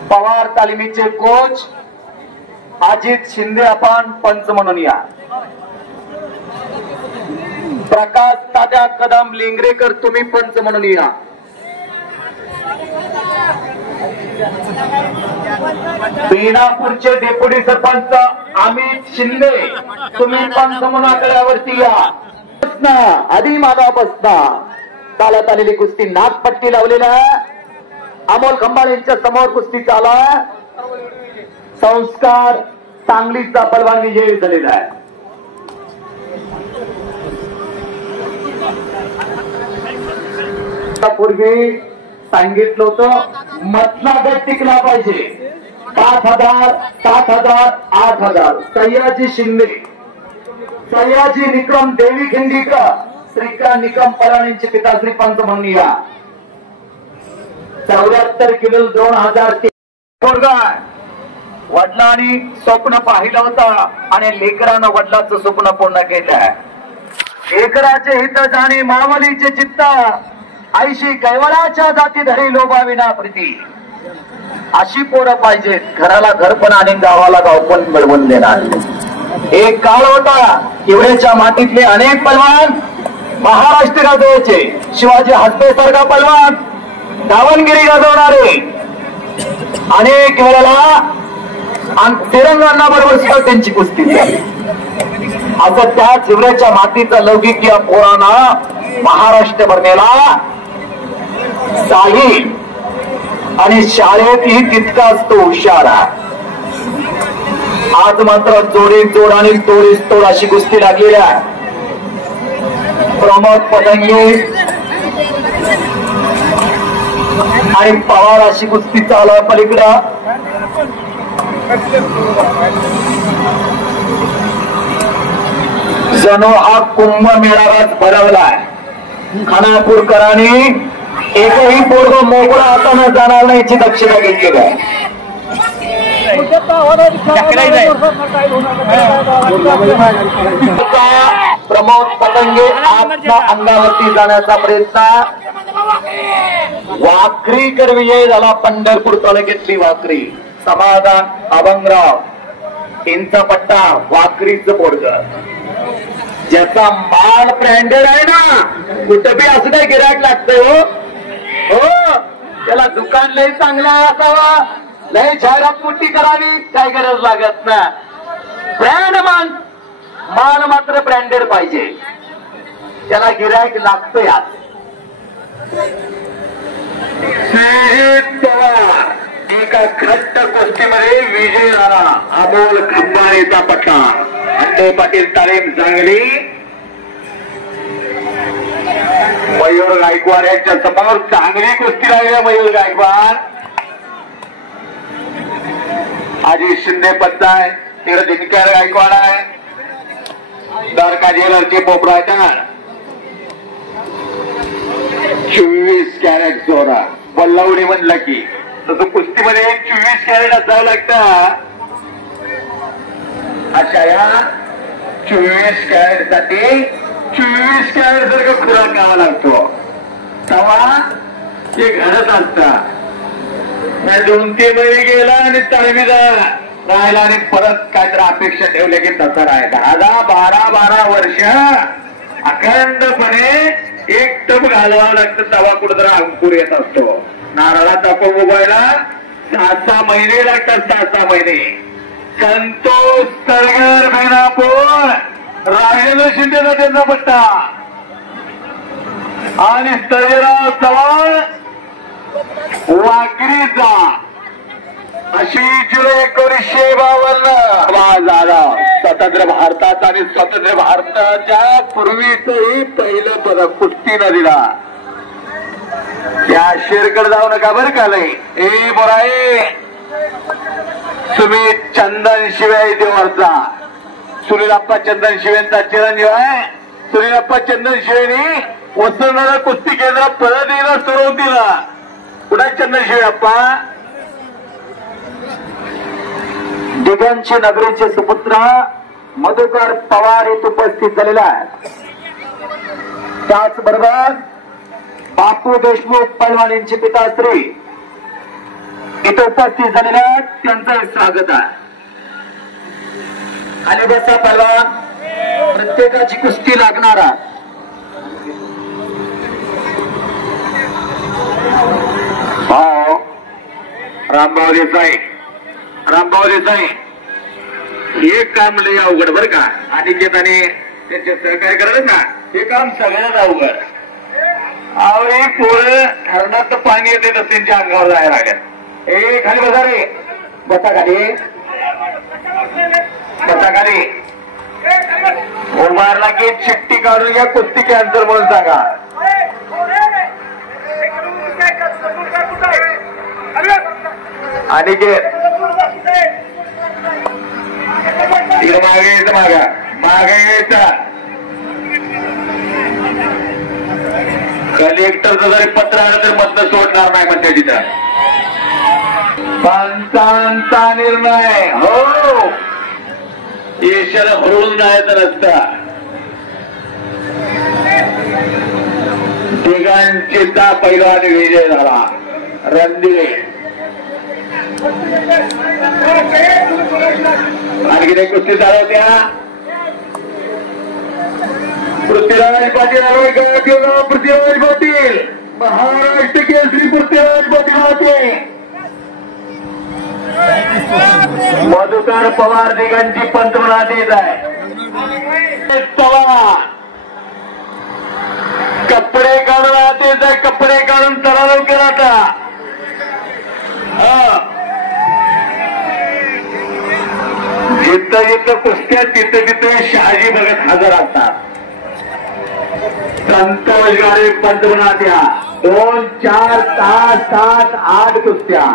पवार तालिमीचे कोच अजित शिंदे आपण पंच म्हणून या. प्रकाश ताजा कदम लेंगरेकर तुम्ही पंच म्हणून या. बेनापूरचे डेप्युटी सरपंच अमित शिंदे तुम्ही पंच म्हणून आकड्यावरती या. आधी मागापासना चालत आलेली कुस्ती नागपट्टी लावलेला आहे. अमोल खंबाळ यांच्या समोर कुस्ती चाला. संस्कार सांगलीचा पलवान विजयी झालेला आहे. पूर्वी सांगितलं होतं मधला गट टिकला पाहिजे. 5,000, 7,000, 8,000. सयाजी शिंदे, सयाजी निकम देवी खिंडीकर, श्रीकांत निकम पराणींचे पिता श्री पंच म्हणून या. 74 किलो 2003. वडिलांनी स्वप्न पाहिलं होतं आणि लेकरानं वडिलाचं स्वप्न पूर्ण केलं आहे. लेकराचे हित जाणे मावलीचे चित्त, आईशी कैवळाच्या जाती धरी लोभाविना प्रीती. अशी पोरं पाहिजेत. घराला घर पण आणि गावाला गाव पण मिळवून देणार. एक काळ होता हिवरेच्या मातीतले अनेक पलवान महाराष्ट्र गाजवायचे. शिवाजी हसबे सारखा पलवान दावणगिरी गाजवणारे अनेक वेळेला तिरंगांना बरोबर सुद्धा त्यांची कुस्ती झाली. असं त्या हिवरेच्या मातीचा लौकिक या पोरांना महाराष्ट्र भरण्याला साहिल आणि शाळेतही तितकाच तो हुशार आहे. आज मात्र जोडीत जोड आणि तोडीस तोड अशी कुस्ती लागलेली आहे. प्रमोद पतंगे आणि पवार अशी कुस्ती चालू आहे पलीकडं. जणू हा कुंभ मेळावाच भरवलाय. खानापूरकरांनी एकही पोरग मोकळा हाताने जाणार नाही याची दक्षता घेतलेली आहे. प्रमोद पतंगे आपल्या अंगावरती जाण्याचा प्रयत्न. वाखरीकर विजय झाला. पंढरपूर तालुक्यातली वाखरी. समाधान अभंगराव यांचा पट्टा वाखरीचं पोरग. ज्याचा माल ब्रँडेड आहे ना, कुठं बी असं काय गिरायक लागतंय. हो त्याला दुकान लय चांगला असावा, लय जाहिरात मोठी करावी, काय गरज लागत ना. ब्रँड माल मात्र ब्रँडेड पाहिजे. त्याला गिरायक लागतंय. एका घट्ट कुस्तीमध्ये विजय झाला. अमोल खंबाळेचा पट्टा. अंडे पाटील तालीम सांगली. मयूर गायकवाड यांच्या समोर चांगली कुस्ती लागली. मयूर गायकवाड अजित शिंदे पत्ता आहे. तिकडे दिनकर गायकवाड आहे. द्वारका जेलरचे पोपरायदार. 24 कॅरेट जोरा. बल्लावडी म्हणलं की तसं कुस्तीमध्ये 24 कॅरेट असावं लागतं. अशा या 24 कॅरेट साठी 24 कॅरेट सारखा खुराक घ्यावा लागतो. तेव्हा ते घरच असतात. 2-3 महिने गेला आणि तालमीला राहिला आणि परत काहीतरी अपेक्षा ठेवल्या की तसं राहिला. 12 वर्ष अखंडपणे एक टप घालवावं लागतं, तवा कुठं अंकुर येत असतो. नारळाचा कोंब उगवायला 6 महिने लागतात, 6 महिने. संतोष तळगर बेनापूर, राजेंद्र शिंदेचा त्यांचा पट्टा आणि स्तर्यराव चव्हाण वाकरीचा. अशी जुलै 1952 झाला स्वतंत्र भारतात आणि स्वतंत्र भारताच्या पूर्वीचही पहिलं पदक कुस्तीनं दिला. त्या शेरकडे जाऊ नका बरं का लय. ए बोराई तुम्ही चंदन शिवाय देवरचा सुनीलप्पा चंदन शिवेंचा चिरंजीव आहे. सुनीलप्पा चंदन शिवेनी वसुंधरा कुस्ती केंद्र परत येणं सुरू दिला. कुठे चंदन शिवेप्पा? दिगंची नगरीचे सुपुत्र मधुकर पवार इथे उपस्थित झालेला आहे. त्याचबरोबर बापू देशमुख पहलवानींचे पिताश्री इथे उपस्थित झालेले आहेत, त्यांचं स्वागत आहे. आणि बसा पहलवान, प्रत्येकाची कुस्ती लागणारा. भाऊ रामभाऊ देसाई, रामभाऊ देसाई हे काम लय अवघड बरं का. अनिकेत आणि त्यांचे सहकार्य करत ना, हे काम सगळ्यात अवघड. आवडी पोरं धरणात पाणी येते तर त्यांच्या अंगावर जायला लागल्या. ए खाली बसा रे, बसा खाली, बसा खाली. उभारला की चिठ्ठी काढून घ्या, कुस्ती कॅन्सर म्हणून सांगा. अनिकेत तिकडे मागे यायचं, मागे यायचा. कलेक्टरचं जरी पत्र आलं तर मत सोडणार नाही म्हणते तिथं. पंचांचा निर्णय हो, येशाला हरवून जायचं नसतं. तिघांचीचा पैलवान विजय झाला. रणदिवे आणखी एक कुस्ती चालवत्या. पृथ्वीराज पाटील आरोग्य, पृथ्वीराज पाटील महाराष्ट्र केसरी, पृथ्वीराज पाटील होते. मधुकर पवार दिगांची पंतप्रधानीच आहे. पवार कपडे काढून आतेच आहे, कपडे काढून चला लवकर आता. जिथं जिथं कुस्त्या तिथं तिथं शहाजी भगत हजर असतात. संतोष गाडे पंतप्रधान 2, 4, 6, 7, 8 कुस्त्या.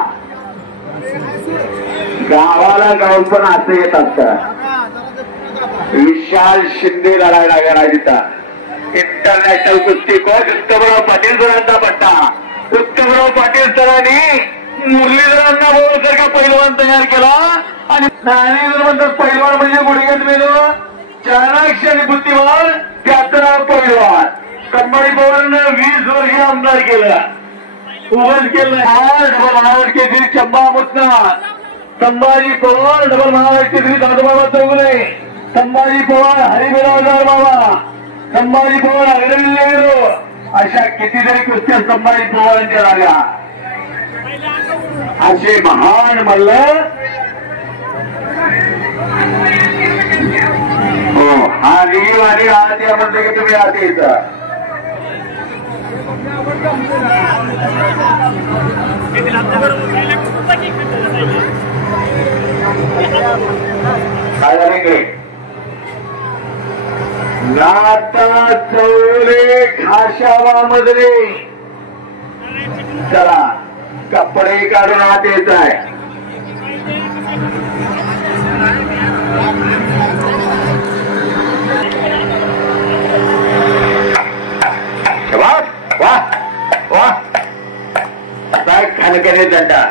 गावाला गाव पण असं येत असत. विशाल शिंदे लढायला गेला तिथं. इंटरनॅशनल कुस्ती कोच उत्तमराव पाटील सरांचा पट्टा. उत्तमराव पाटील सरांनी मुरलीधरांना बोलण्यासारखा पैलवान तयार केला. आणि ज्ञानेश्वर म्हणतात पैलवान म्हणजे गुडघ्यात मेलो, चाणाक्ष आणि बुद्धिमान त्याचं नाव पैलवान. कंबाई पवारांना 20 वर्ष आमदार केलं, उभंच केलं. डबल महाराष्ट्र केसरी चंबा मुतनार. संभाजी पवार डबल महाराष्ट्र केसरी दादोबाबा चौगुले. संभाजी पवार हरिबिराजदार बाबा. संभाजी पवार अग्रणी नेहरू. अशा कितीतरी कुस्त्या संभाजी पवारांच्या झाल्या. असे महान मल्ल हो. हा रीव आणि आरती म्हणते की तुम्ही आरती येतं. काय झाले की नाता चौले घाशावा मजरे. चला कपडे काढून आत येत आहे. खानकरे दंडा.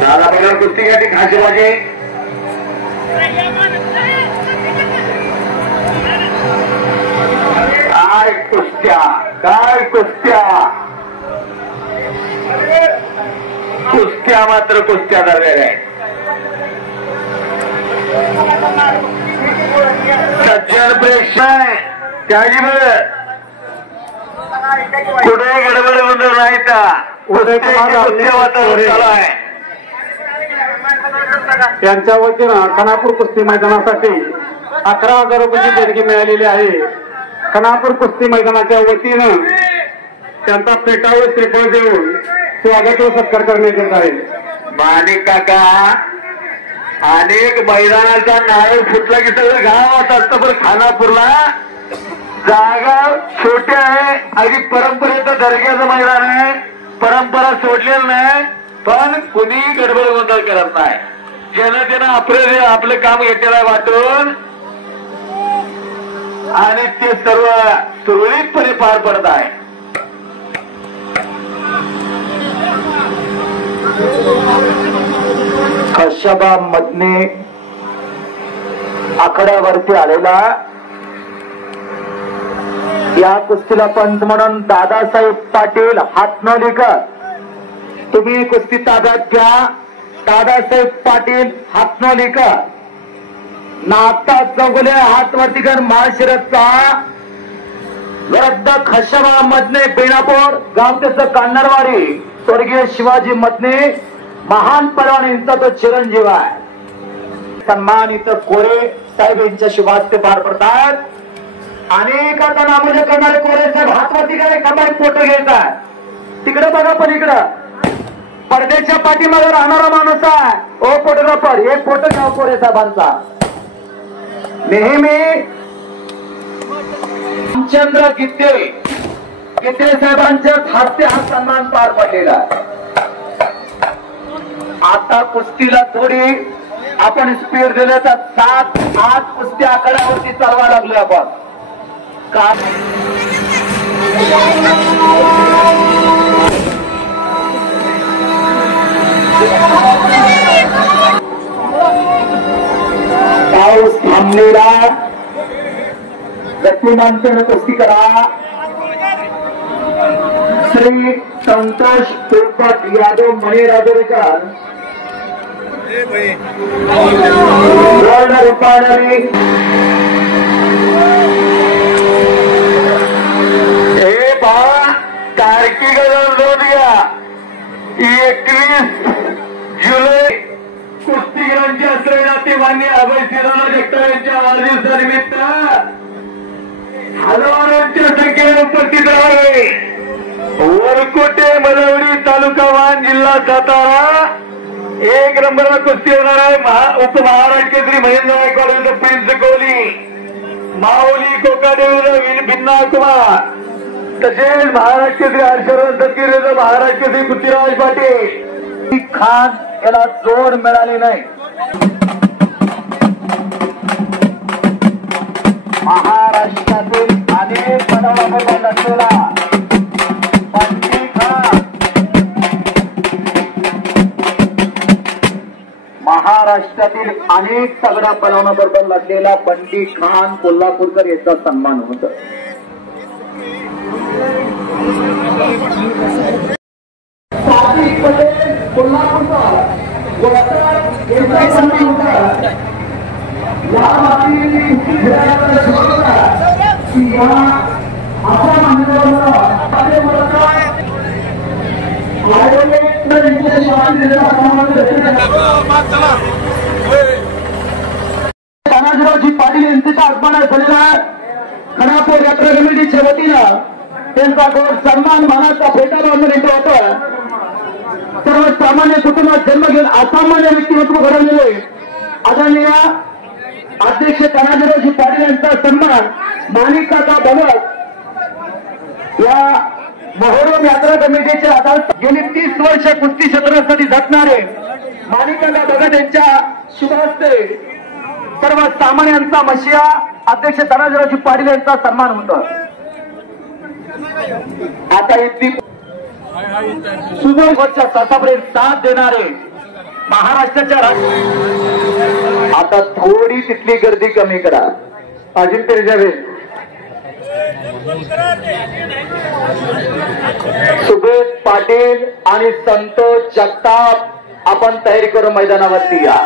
दादा पहिला कुस्ती घ्या ती खाशी माझे. काय कुस्त्या, काय कुस्त्या. कुस्त्या मात्र कुस्त्या झालेल्या आहेत. सज्जन प्रेक्षक त्याची कुठे गडबड गोंधळ नाही यांच्या वतीनं खानापूर कुस्ती मैदानासाठी 11,000 रुपयाची देणगी मिळालेली आहे. खानापूर कुस्ती मैदानाच्या वतीनं त्यांचा पेटावर श्रीफळ देऊन स्वागत व सत्कार करण्यात येत आहे. माणिक काका अनेक मैदानाचा नारळ फुटला की सगळं गावात असतं, पण खानापूरला जागा छोट्या आहे. अगदी परंपरेचं दर्ग्याचं मैदान आहे, परंपरा सोडलेलं नाही, पण कुणी गडबड गोंधळ करत नाही. ज्यानं त्यानं आपलं काम घेतलेलं वाटून आणि ते सर्व सुरळीतपणे पार पडत आहे. खशाबा मधने आखाड्यावरती आलेला या कुस्तीला पंच म्हणून दादासाहेब पाटील हातनोलीकर. तुम्ही कुस्ती ताब्यात घ्या. दादासाहेब पाटील हातनोलीकर. नागता चौगुले हातवर्तीकर महाशिरसचा विरुद्ध खशाबा मधने बेणापूर गाव त्याचं कान्नरवाडी स्वर्गीय शिवाजी मधने महान पलवान यांचा तो चिरंजीव आहे. सन्मान इथं कोरे साहेब यांच्या शुभास्ते पार पडतात. अनेकांचा नामोल्लेख करणारे कोरे साहेब हातवरती काय कमाई फोटो घेतात. तिकडे बघा, पण इकडं पडद्याच्या पाठीमागे राहणारा माणूस आहे. ओ फोटोग्राफर, एक फोटो घ्या कोरे साहेबांचा. नेहमी रामचंद्र गित्ते साहेबांच्या हास्य हा सन्मान पार पडलेला आहे. आता कुस्तीला थोडी आपण स्पीड दिलं तर 7-8 कुस्ती आकड्यावरती चालवा लागलो आपण. पाऊस थांबलेला, गतिमानतेनं कुस्ती करा. श्री संतोष पोपट यादव मणिराजोरीकर गोल्ड रुपाणी. हे बा तारखी नोंद घ्या. 21 जुलै कुस्तीगिरांचे असलेले नातेवाईक अभय सिंह जगताप यांच्या वाढदिवसानिमित्त हजारोंच्या संख्येने उपस्थित राहावे. वरकोटे मलवडी तालुका वान जिल्हा सातारा. 1 नंबरला कुस्ती होणार आहे. उपमहाराष्ट्र केसरी महेंद्र गायकवाड प्रिन्स कोहली, माऊली कोकादेव भिन्ना कुमार, तसेच महाराष्ट्र केसरी हर्षवर्धन सत्कीर, महाराष्ट्र केसरी पृथ्वीराज पाटील. खान याला जोड मिळाली नाही. महाराष्ट्रातील अनेक पदावर असलेला बंटी खान, महाराष्ट्रातील अनेक तगड्या पलवानाबरोबर लढलेला बंटी खान कोल्हापूरकर याचा सन्मान होत. सात्विक पटेल कोल्हापूरचा तानाजीरावजी पाटील यांचा अपमान झालेला आहे. खानापूर यात्रा कमिटीच्या वतीनं त्यांचा गोड सन्मान मानाचा फेटा बांधून येतो होता. सर्वसामान्य कुटुंबात जन्म घेऊन असामान्य व्यक्तिमत्व घडवलेले आदरणीय अध्यक्ष तानाजीरावजी पाटील यांचा सन्मान माणिक काका भगत या मोहरम यात्रा कमिटीच्या आधार गेली 30 वर्ष कुस्ती क्षेत्रासाठी झटणारे माणिक काका भगत यांच्या शुभहस्ते सर्वसामान्यांचा मशिया अध्यक्ष तानाजीरावजी पाटील यांचा सन्मान होतो. आता इतकी सुदूरच्या तासापर्यंत साथ देणारे महाराष्ट्राच्या आता थोडी तिथली गर्दी कमी करा. अजिंक्य जावे, सुबेद पाटील आणि संतोष जगताप आपण तयारी करून मैदानावरती या.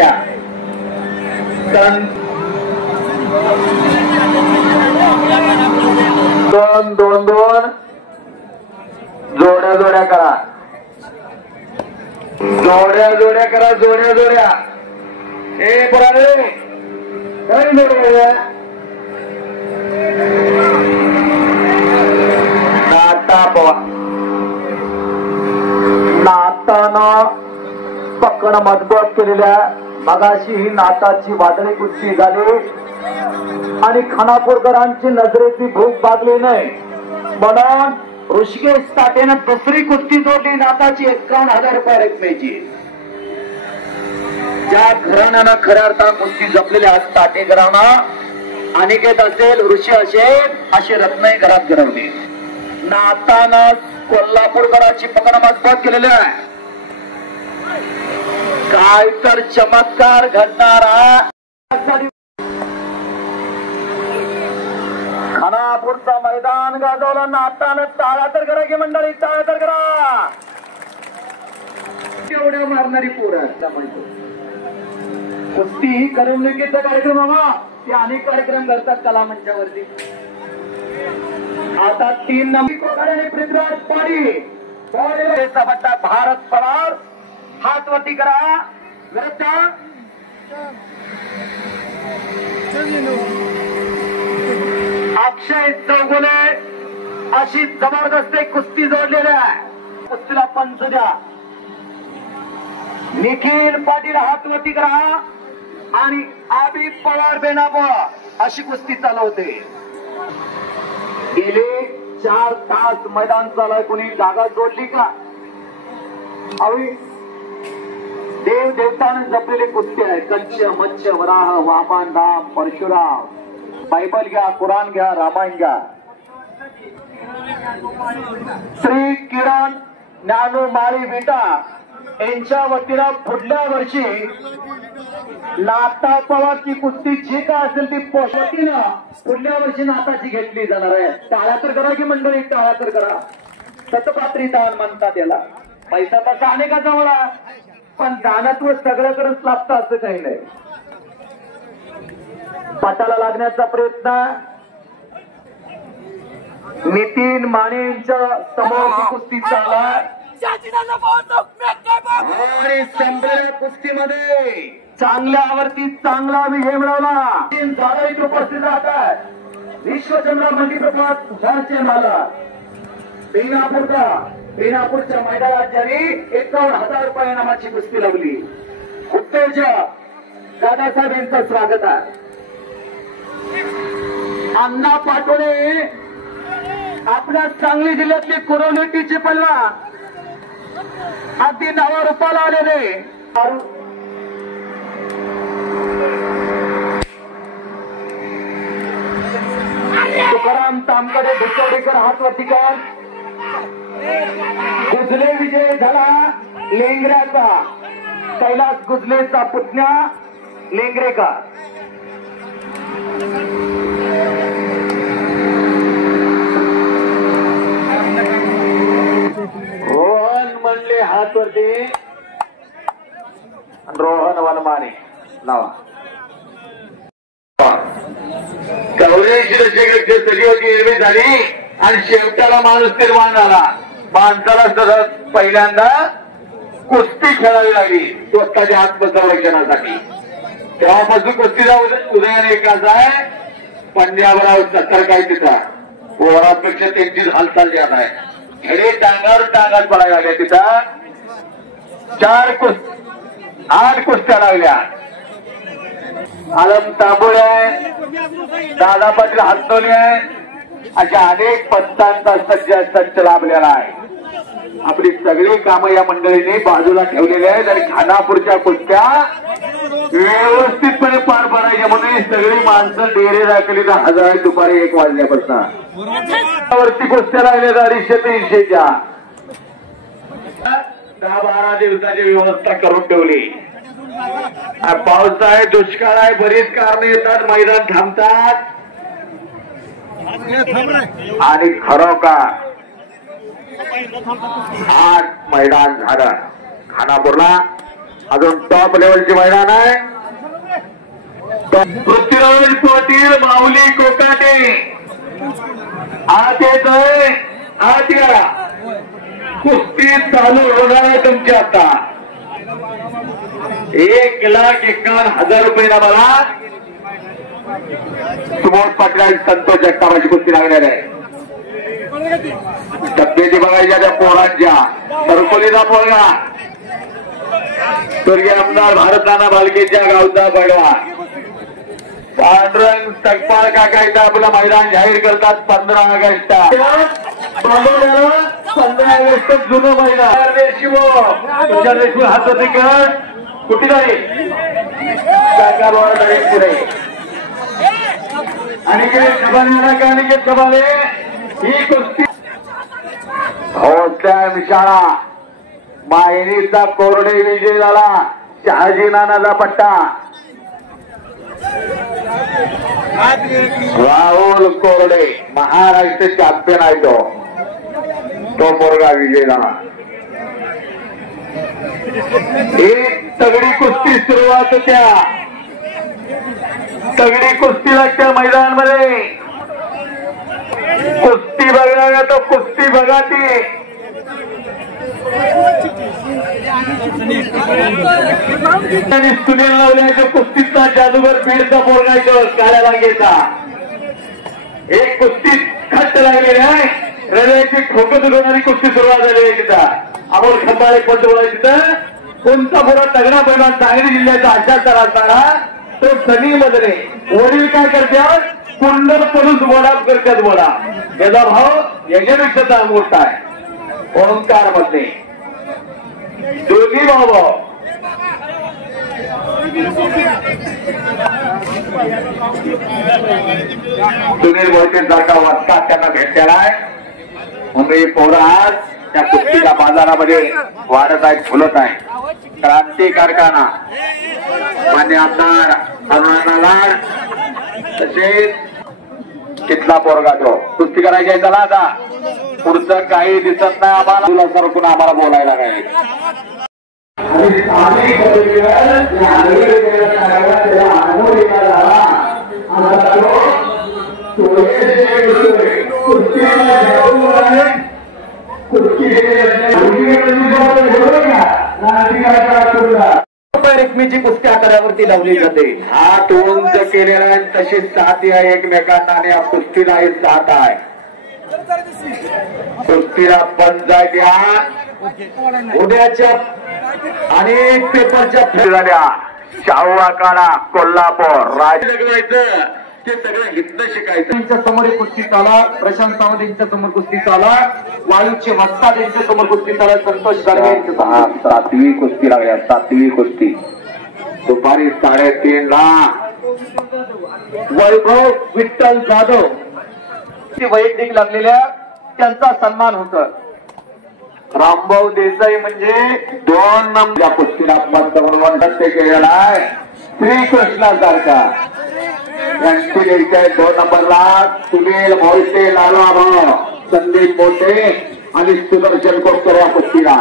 कुस्त्या दोन दोन दोन जोड्या जोड्या करा, जोड्या जोड्या करा, जोड्या जोड्या. ए बरा रे काही जोड्या नाता बवा नातानं पकड मजबूत केलेल्या मगाशी ही नाताची वादळी कुस्ती झाली आणि खानापूरकरांची नजरेची भूक भागली नाही म्हणून ऋषिकेश ताटेनं दुसरी कुस्ती जोडली नाताची 51,000 रुपये रकमेची. ज्या घराण्यानं खऱ्या अर्थानं कुस्ती जपलेल्या आज ताटेकरांना अनिकेत असेल ऋषी असेल अशी रत्नही घरात घडवली. नातानं कोल्हापूरकरांची पकड मजबूत केलेली आहे. काय तर चमत्कार घडणारा खानापूरचा मैदान गाजवला नातानं. टाळा तर करा की मंडळी, टाळा तर करा. एवढ्या मारणारी पोरं कुस्ती ही करमणुकीचा कार्यक्रम हवा. ते अनेक कार्यक्रम करतात कला मंचावरती. आता 3 नंबर आणि पृथ्वीराज पाडी पट्टा भारत पवार हात वरती करा. विरुद्ध अक्षय चौगुले अशी जबरदस्त कुस्ती जोडलेली आहे. कुस्तीला पंच द्या. निखिल पाटील हात वरती करा आणि आबी पवार बेनाबा अशी कुस्ती चालवते. गेले 4 तास मैदान चालू. कोणी जागा जोडली का? अवी देव देवताने जपलेली कुस्ती आहे. कंच मत्स्य वराह वामन राम परशुराम. बायबल घ्या, कुराण घ्या, रामायण घ्या. श्री किरण ज्ञानू माळी विटा यांच्या वतीनं पुढल्या वर्षी नाता पवारची कुस्ती जी काय असेल ती पोषतीनं पुढल्या वर्षी नाताची घेतली जाणार आहे. टाळ्या तर करा की मंडळी, टाळ्या तर करा. सतपात्री दान म्हणतात याला. पैसा तसा अनेकाचा मला पण दानत्व सगळं करत लागतं असं काही नाही. पटाला लागण्याचा प्रयत्न नितीन माने यांच्या समोर कुस्ती चालला आणि संपलेल्या कुस्तीमध्ये चांगल्यावरती चांगला विजय मिळवला. इथे उपस्थित राहतात विश्वचंद्र मंडीप्रभात तुषारचे माला बेनापूरच्या मैदानात ज्यांनी 51,000 रुपये इनामाची कुस्ती लावली. उत्तेजक दादासाहेब यांचं स्वागत आहे. अण्णा पाटोळे आपल्या सांगली जिल्ह्यातले कुरोलेटीचे पैलवान अगदी नावा रूपाला आलेले. तुकाराम तामकडे भिचवडीकर हात वरती कर. गुजले विजय झाला लेंगऱ्याचा. कैलास गुजलेचा पुतण्या लेंगरेकर. रोहन म्हणले हात वरती. रोहन वनमाने नावा चौऱ्याऐंशी दशकाची सजीवाची निर्मिती झाली आणि शेवटाला माणूस निर्माण झाला. माणसाला सतत पहिल्यांदा कुस्ती खेळावी लागली स्वतःच्या आत्मसंरक्षणासाठी. तेव्हापासून कुस्तीचा उदयाने एकाच आहे. पंजाबराव सत्तर काय तिथं पोरापेक्षा त्यांची हालचाल जात आहे. खेडे टांगावर टांगात पडायला लागल्या. तिथं 8 कुस्त्या लागल्या. आलम तांबोळे आहे, दादा पाटील हातोले आहे, अशा अनेक पंचांचा संच लाभलेला आहे. आपली सगळी कामं या मंडळीने बाजूला ठेवलेली आहेत आणि खानापूरच्या कुस्त्या व्यवस्थितपणे पार पडायच्या म्हणून ही सगळी माणसं डेरे दाखवली तर हजार दुपारी 1 वाजल्यापासून वरती कुस्त्या लागल्या 250-300च्या. 10-12 दिवसाची व्यवस्था करून ठेवली. पाऊस आहे, दुष्काळ आहे, बरीच कारणं येतात, मैदान थांबतात आणि खरोखर आज मैदान झालं खानापूरला. अजून टॉप लेवलची मैदान आहे. पृथ्वीराज पाटील माऊली कोकाटे आत येतोय. आत या. कुस्ती चालू होणार आहे तुमची आता. 1,51,000 रुपये मला सुमोद पाटील आणि संतोष जगतापाची कुस्ती लागणार आहे. डब्बेची बघायच्या त्या पोरांच्या सरकोलीचा पोरगा स्वर्गीय आमदार भारतनाना भालकेच्या गावचा बडवा पांडुरंग सकपाळ काका इथं आपलं मैदान जाहीर करतात 15 ऑगस्ट. 15 ऑगस्ट जुनं मैदान तुमच्या देशून हात तिकड कुठे जाईल काका बाबा जाईल पुढे. अनिकेत खबाले का अनिकेत खबाले ही कुस्ती हौसल्या विशाळा मायनीचा कोरडे विजय झाला. शहाजी नानाचा पट्टा राहुल कोरडे महाराष्ट्र चॅम्पियन आहे तो पोरगा विजय झाला. एक तगडी कुस्ती सुरुवात त्या तगडी कुस्ती लागत्या मैदानामध्ये. कुस्ती बघा तो कुस्ती बघा ती सुनील लावल्याच्या कुस्तीचा जादूगर बीडचा पोरगा काळ्या लांगेचा. एक कुस्ती खट्ट लागलेली आहे. हृदयाची ठोकत उडवणारी कुस्ती सुरुवात झाली आहे तिथं. अमोल खंबाळे कोणतं बोलायचं तिथं. कोणता पुरा तगडा पैलवान सांगली जिल्ह्याचा अशाचा असताना तो सनी मधले वडील काय करतात कुंडल करून बोला करतात बोला. याचा भाव याच्यापेक्षा मोठा आहे. ओंकार मध्ये दोन्ही भाऊ सुनील मोहिते सारखा वस्ताद त्यांना भेटलेला आहे. मुंबई पोरं आज त्या कुस्तीच्या बाजारामध्ये वाढत आहेत फुलत आहे. क्रांती कारखाना मान्य आमदार अरुणा लाड तसेच तिथला पोरगा तो कुस्ती करायची आहे. चला आता पुढचं काही दिसत नाही आम्हाला. तुला सरकून आम्हाला बोलायला नाही. रेखमीची कुस्ती आखाड्यावरती लावली जाते. हात उंच केलेला आहे तशी साथी आहे एकमेकांना आणि या कुस्तीला ही साथ आहे. कुस्तीला पंचायत या उद्याच्या अनेक पेपरच्या झाल्या. शाहू आखाडा कोल्हापूर राज जगवायचं ते सगळं हितनं शिकायचं. यांच्या समोर कुस्ती चाला. प्रशांत सावंत यांच्या समोर कुस्ती चाला. वाळूचे वस्ताद यांच्या समोर कुस्ती चाला. संतोष गाडगे यांच्या समोर 7वी कुस्ती लागल्या. 7वी कुस्ती दुपारी 3:30 ला वैभव विठ्ठल जाधव वैयक्तिक लागलेल्या त्यांचा सन्मान होत. रामभाऊ देसाई म्हणजे 2 नंबर कुस्तीला पंतप्रधान केलेला आहे. श्रीकृष्णासारखा यांची द्यायची आहे 2 नंबरला सुनील मोहिते लालूभाऊ संदीप मोठे आणि सुदर्शन कोटकर या कुस्तीला.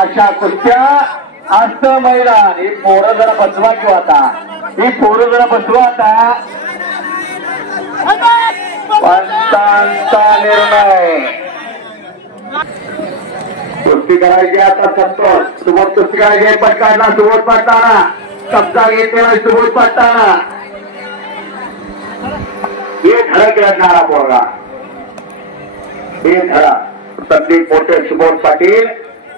अशा कुस्त्या असं मैदान. ही पोरं जरा बसवा किंवा आता ही पोरं जरा बसवा आता. पंचांचा निर्णय. कुस्ती करायची आता संतोष सुबोध कुस्ती करायची पण काढला सुबोध पाटताना कब्जा घेतलेला सुबोध पाटताना. हे धडक लागणारा पोरगा हे धडा संदीप मोठे सुबोध पाटील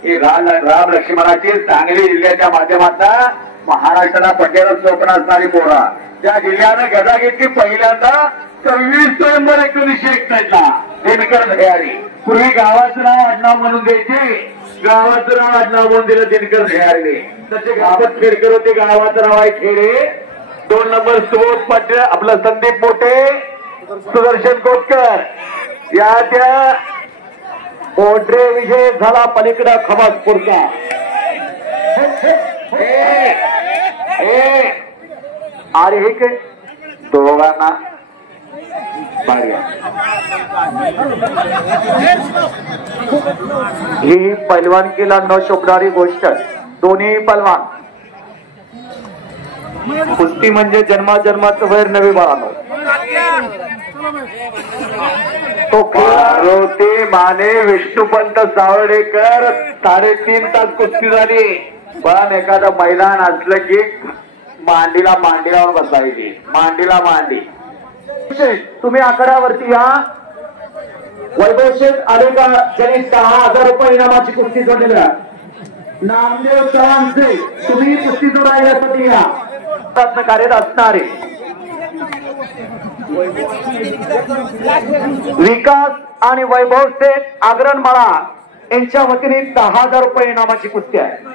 ही राम लक्ष्मणाची सांगली जिल्ह्याच्या माध्यमातून महाराष्ट्राला पटेल स्वप्न असणारी पोरा. त्या जिल्ह्यानं गदा घेतली पहिल्यांदा 26 नोव्हेंबर 1961 ला दिनकर झयारी. पूर्वी गावाचं नाव आडनाव म्हणून द्यायचे. गावाचं नाव आडनाव म्हणून दिलं दिनकर झयारीने. तसे गावात खेडकर होते. गावाचं नाव आहे खेडे. 2 नंबर सुबोध पाटील आपलं संदीप मोठे सुदर्शन कोटकर या त्या मोठे विजय झाला पलीकडे खमासपूरचा. अरे हे काय दोघांना ही पैलवानकीला न शोभणारी गोष्ट. दोन्ही पलवान. कुस्ती म्हणजे जन्माजन्माचं वैर नवे बाळानो. तो ते माने विष्णुपंत सावर्डेकर 3.5 तास कुस्ती झाली. पण एखादं मैदान असलं की मांडीला मांडी लावून बसायची. मांडीला मांडी. तुम्ही आकड्यावरती या. वैभव शेठ आले का? ज्यांनी 10,000 रुपये इनामाची कुस्ती जोडलेल्या नामदेव सरांचे तुम्ही कुस्ती जोडायसाठी या. प्रयत्न कार्यरत असणारे विकास आणि वैभव शेठ आग्रणमाळा यांच्या वतीने 10,000 रुपये इनामाची कुस्ती आहे.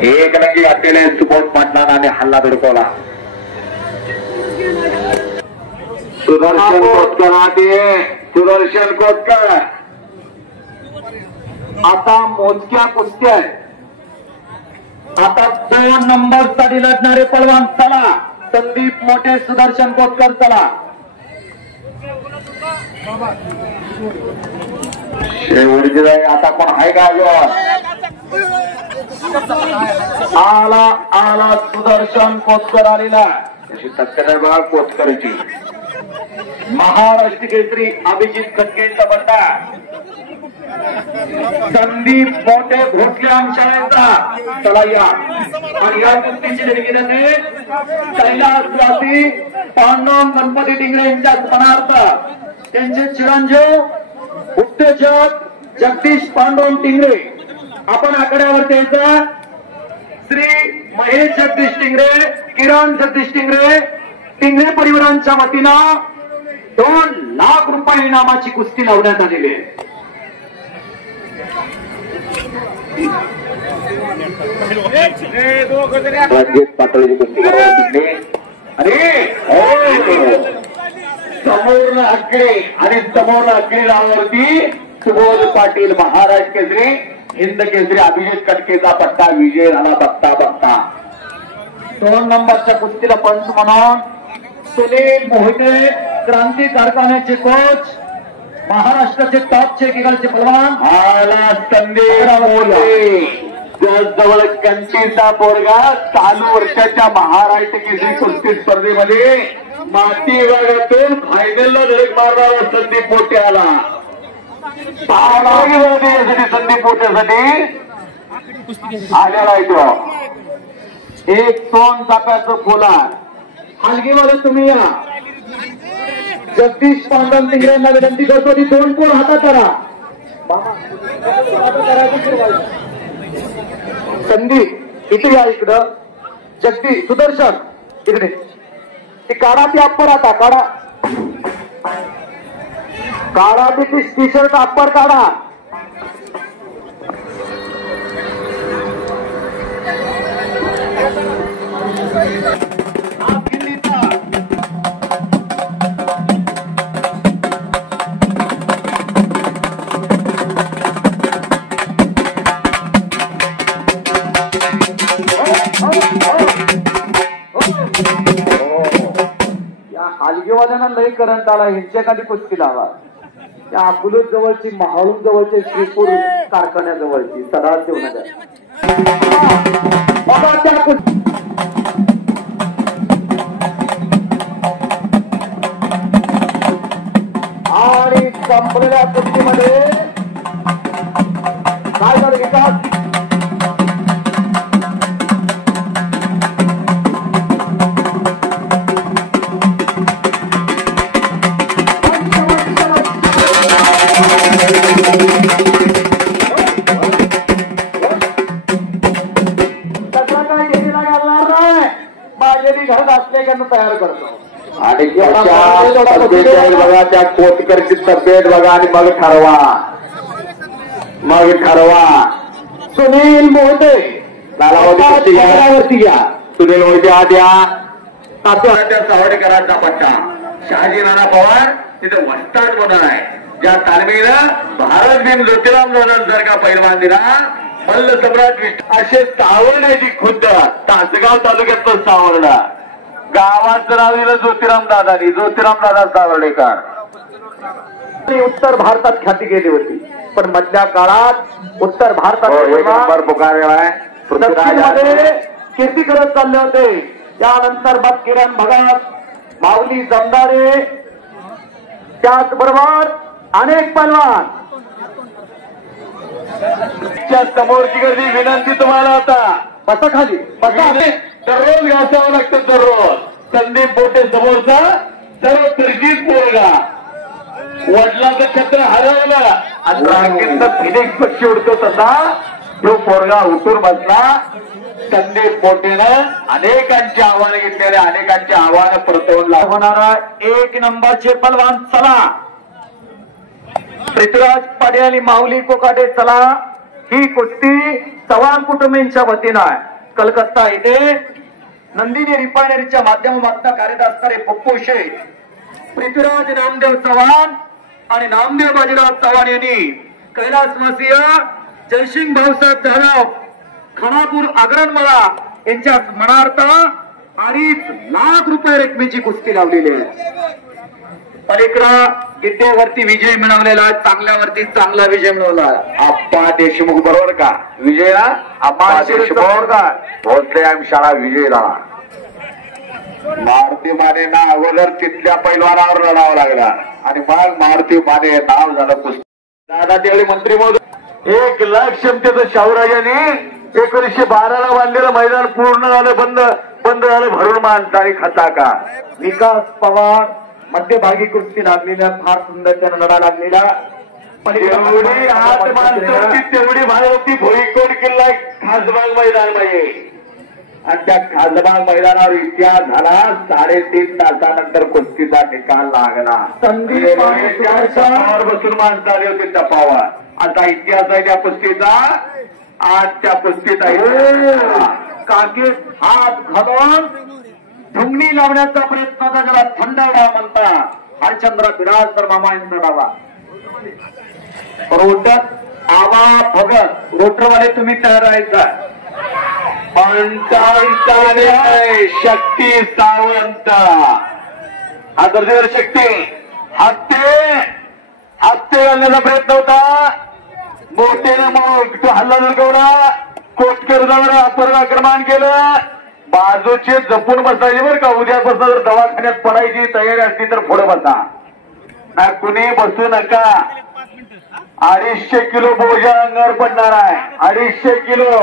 एक नक्की घातलेले सुबोध पाटलांनी हल्ला धडकवला. सुदर्शन कोतकर सुदर्शन कोतकर. आता मोजक्या कुस्त्या आहेत. आता 2 नंबरसाठी लढणारे पलवान. चला संदीप मोठे, सुदर्शन कोतकर. चला शेवटची जाई आता कोण आहे का? आला सुदर्शन कोतकर आलेला. अशी तक्कर आहे बघा कोतकरची. महाराष्ट्र केसरी अभिजित खटकेंचा बंडा संदीप मोठे भोसले शाळेचा. चला या. आणि या कुस्तीची देणगी कैलासवासी पांडुरंग गणपती टिंगरे यांच्या स्मरणार्थ त्यांचे चिरंजीव उत्तेजक जगदीश पांडुरंग टिंगरे. आपण आकड्यावर यायचा. श्री महेश जगदीश टिंगरे, किरण जगदीश टिंगरे, टिंगरे परिवारांच्या वतीनं 2 लाख रुपये इनामाची कुस्ती लावण्यात आलेली आहे. रणजित पाटोळीची कुस्ती करायची. समोर आकडे आणि समोर आकडे नावावरती सुबोध पाटील महाराष्ट्र केसरी, हिंद केसरी अभिजित कटकेचा पट्टा विजय झाला. बघता बघता 2 नंबरच्या कुस्तीला पंच म्हणून सुनील मोहिते, क्रांती कारखान्याचे कोच, महाराष्ट्राचे टॉपचे किगलचे पलवान. आला संदेश मोठे जवळ कंचीचा पोरगा. चालू वर्षाच्या महाराष्ट्र केसरी कुस्ती स्पर्धेमध्ये माती विभागातून फायनलला धडक मारणारा संदीप मोठे आला. संदीप मोठ्यासाठी आलेला आहे तो. एक 2 चाप्याचं फुला. हलगीवाले तुम्ही या. जगदीश पांडुरंग टिंगरे यांना विनंती करतो की 2 पोल हातात करा. संदीप इथे या. इकडं जगदीश, सुदर्शन इकडे. ती काढा ती अप्पर. आता काढा ती टी शर्ट अप्पर काढा. हलगेवाल्यांना लई करंट आला. ह्यांच्याखाली कुस्ती लावा. त्या अकोले जवळची, महाळूर जवळची, श्रीपूर कारखान्याजवळची सदाळ देवनगर. आणि संपलेल्या कुस्तीमध्ये काय झालं? विकास घरात असलेल्यांना तयार करतो. आणि बघा त्या कोतकरची तब्येत बघा आणि मग ठरवा. सुनील मोहिते वरती घ्या. सुनील मोहिते आत या. सावडेकरांचा पट्टा. शहाजी नाना पवार तिथे वस्ताद म्हणून आहे. ज्या तालमीनं भारत बिन ज्योतिराम दादांसारखा पैलवान दिला, मल्ल सम्राट असे सावर्ड्याची खुद्द तासगाव तालुक्यातलं सावर्डा गावाचं नाव दिलं ज्योतिराम दादानी, ज्योतिराम दादा सावर्डेकर. उत्तर भारतात ख्याती गेली होती, पण मधल्या काळात उत्तर भारतात दक्षिणमध्ये कीर्ती करत चालले होते. त्यानंतर मग किरण भगत, माऊली जमदारे, त्याचबरोबर अनेक पैलवान. समोरची गर्दी विनंती तुम्हाला आता बसा खाली, बसा. दररोज घासावं लागतं दररोज. संदीप बोटे समोरचा सर्व परिचित पोरगा, वडिलाचं छत्र हरवलं आणि रांगेतनं फिनिक्स पक्षी उडतो तसा तो पोरगा उठून बसला. संदीप बोटेनं अनेकांची आव्हानं घेतलेले, अनेकांची आव्हानं परतवून होणारा एक नंबरचे पलवान चला पृथ्वीराज पाटील आणि माऊली कोकाटे चला. ही कुस्ती चव्हाण कुटुंबींच्या वतीनं आहे. कलकत्ता येथे नंदिनी रिफायनरीच्या माध्यमातून कार्यरत असणारे पप्पू शेख, पृथ्वीराज नामदेव चव्हाण आणि नामदेव बाजीराव चव्हाण यांनी कैलासवासीय जयसिंग भाऊसाहेब जाधव खानापूर आग्रणमळा यांच्या स्मरणार्थ 2.5 लाख रुपये रकमेची कुस्ती लावलेली आहे. अलीकडा गिड्डेवरती विजय मिळवलेला, चांगल्यावरती चांगला विजय मिळवला. आप्पा देशमुख बरोबर का विजयला? आप्पा देशमुख का भोसले शाळा विजयला. मारुती मानेना अगोदर तिथल्या पैलवानावर लढावं लागला आणि मग मारुती माने नाव झालं कुस्ती. दादा त्यावेळी मंत्री महोदय 1 लाख क्षमतेचं शाहूराजांनी 1912ला बांधलेलं मैदान पूर्ण झालं, बंद झालं भरून माणसाने खाता का. विकास पवार मध्यभागी कुस्ती लागलेल्या, फार सुंदर त्यानं लढा लागलेला. तेवढी आत माणसं होती, तेवढी भार होती. भोईकोट किल्ला खासबाग मैदान मध्ये, आणि त्या खासबाग मैदानावर इतिहास झाला. 3.5 तासानंतर कुस्तीचा निकाल लागला. संदीप बसून माणसं आली होती टपावर. आता इतिहास आहे त्या कुस्तीचा. आज त्या कुस्तीत काके हात घालून ढुंगणी लावण्याचा प्रयत्न होता, ज्याला थंड डाव म्हणतात. हरचंद्र बिराजदार मामा यांचा डावा. रोटर आवा भगत, रोटरवाले तुम्ही तयार राहायचा. शक्ती सावंत आदर्शवर शक्ती हत्ते घालण्याचा प्रयत्न होता. मोठेने मग तो हल्ला नरगवला. कोटकर जवळ अपहरण आक्रमण केलं. बाजूचे जपून बसायचे बरं का. उद्यापासून जर दवाखान्यात पडायची तयारी असली तर पुढे बसा, नाही कुणी बसू नका. 250 किलो बोजा अंगावर पडणार आहे. 250 किलो.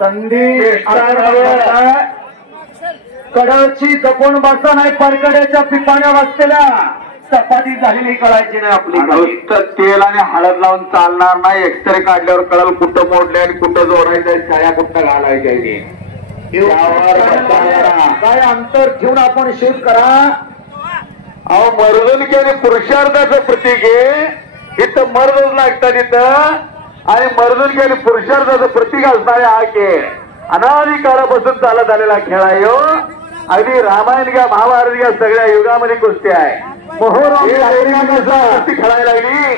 संधी कडाची जपून बसा, नाही परकड्याच्या पिपाण्या वाजतेल्या चपाती झालेली कळायची नाही आपली. नुसतं तेल आणि हळद लावून चालणार नाही. एक्सरे काढल्यावर कळल कुठं मोडले आणि कुठं जोडायचं, छाया कुठं घालायच्या. काय अंतर ठेवून आपण शेत करा. अहो मर्दनकी आणि पुरुषार्थाचं प्रतीक आहे. इथं मर्दच लागतात इथं, आणि मर्दनकी आणि पुरुषार्थाचं प्रतीक असणारे हा खेळ अनादिकाळापासून चालत आलेला खेळ आहे. अगदी रामायण घ्या, महाभारत घ्या, सगळ्या युगामध्ये कुस्ती आहे. कुस्ती खेळायला लागली.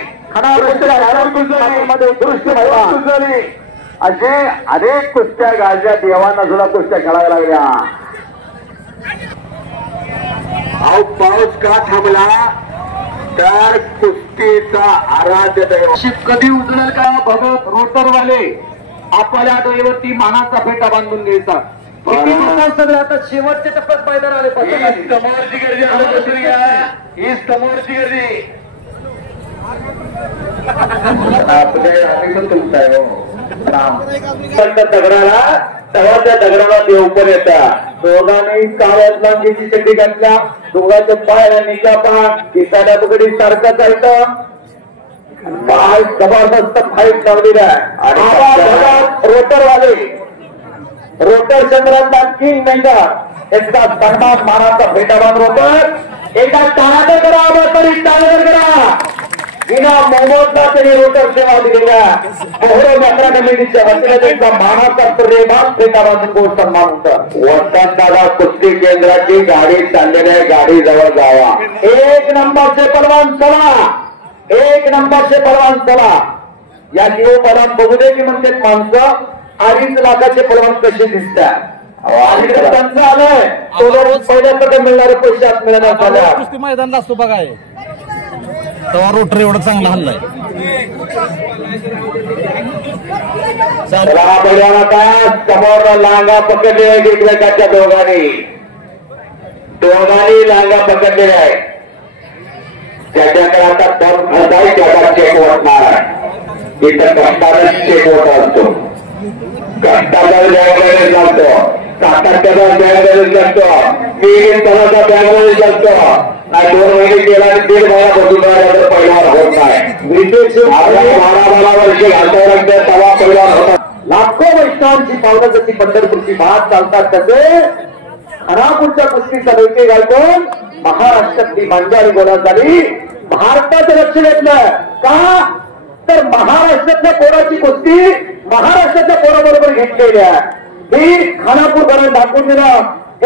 असे अनेक कुस्त्या गाजल्या. देवांना सुद्धा कुस्त्या खेळायला लागल्या. अहो पाऊस का थांबला तर कुस्तीचा आराध्य दैवत. शिप कधी उचलेल का भगत रोटरवाले आपल्या डोळ्यावरती मानाचा फेटा बांधून घ्यायचा. सगळे आता शेवटच्या टप्प्यात मैदान आले. समोरची गर्दी ही समोरची गर्दी तुमचा दगडाला तेव्हा त्या दगडाला देव पण येतात. दोघांनी काळ्यात लांबीची चड्डी घातल्या. दोघांच्या पायाला निका पाठ एखाद्या बगडी सारखं जायचं. पाय जबरदस्त फाईट लावलेला आहे. रोटरवाले रोटर चंद्रांचा किंग मेंढर एकदा सन्मान मानाचा फेटा बांधून रोटर एका टाळाचं करा तरी टाळाचं करा. विना मोहम्मदला तरी रोटर सेवा दिलेल्या मोहरम यात्रा कमिटीच्या वतीने त्यांचा मानाचा प्रेमान फेटा बांधून गोड सन्मान होता. वसंत दादा कुस्ती केंद्राची गाडी चाललेली आहे. गाडी जवळ जावा. 1 नंबरचे पलवान चला. एक नंबरचे पलवान चला या जीव पलवान बघू दे की म्हणते माणसं 2.5 लाखाचे पलवान कसे दिसतात त्यांचं आलंय तो पहिल्याकडे मिळणारे पैसे आत मिळणार झाल्या कुस्ती मैदानला असतो बघाय तेव्हा रोटर एवढं चांगला हल्लाय समोर लांगा पकडले आहेत एकमेकाच्या दोघांनी लांगा पकडलेल्या आहेत त्याच्याकडे आता दम खर्चाय त्याचा चेक वाटणार इथं कष्टाचा चेक होत असतो कष्टाचा बँक लागतो सातत्याचा बँक लागतो 3 तासाचा बँक लागतो 2 महिने गेला आणि 1.5 महिना बसून राहिला पहिला होत नाही 12 वर्षे घालता लागते तवा पहिला होता लाखो वैष्णवांची पावलं जशी पंढरपूरची भात चालतात तसे खानापूरच्या कुस्तीचा लौके घालून महाराष्ट्रातली मांजारी गोळा झाली भारताचं लक्ष घेतलं का तर महाराष्ट्रातल्या पोराची कुस्ती महाराष्ट्राच्या पोराबरोबर घेतलेली आहे ही खानापूरकरांनी दाखवून दिलं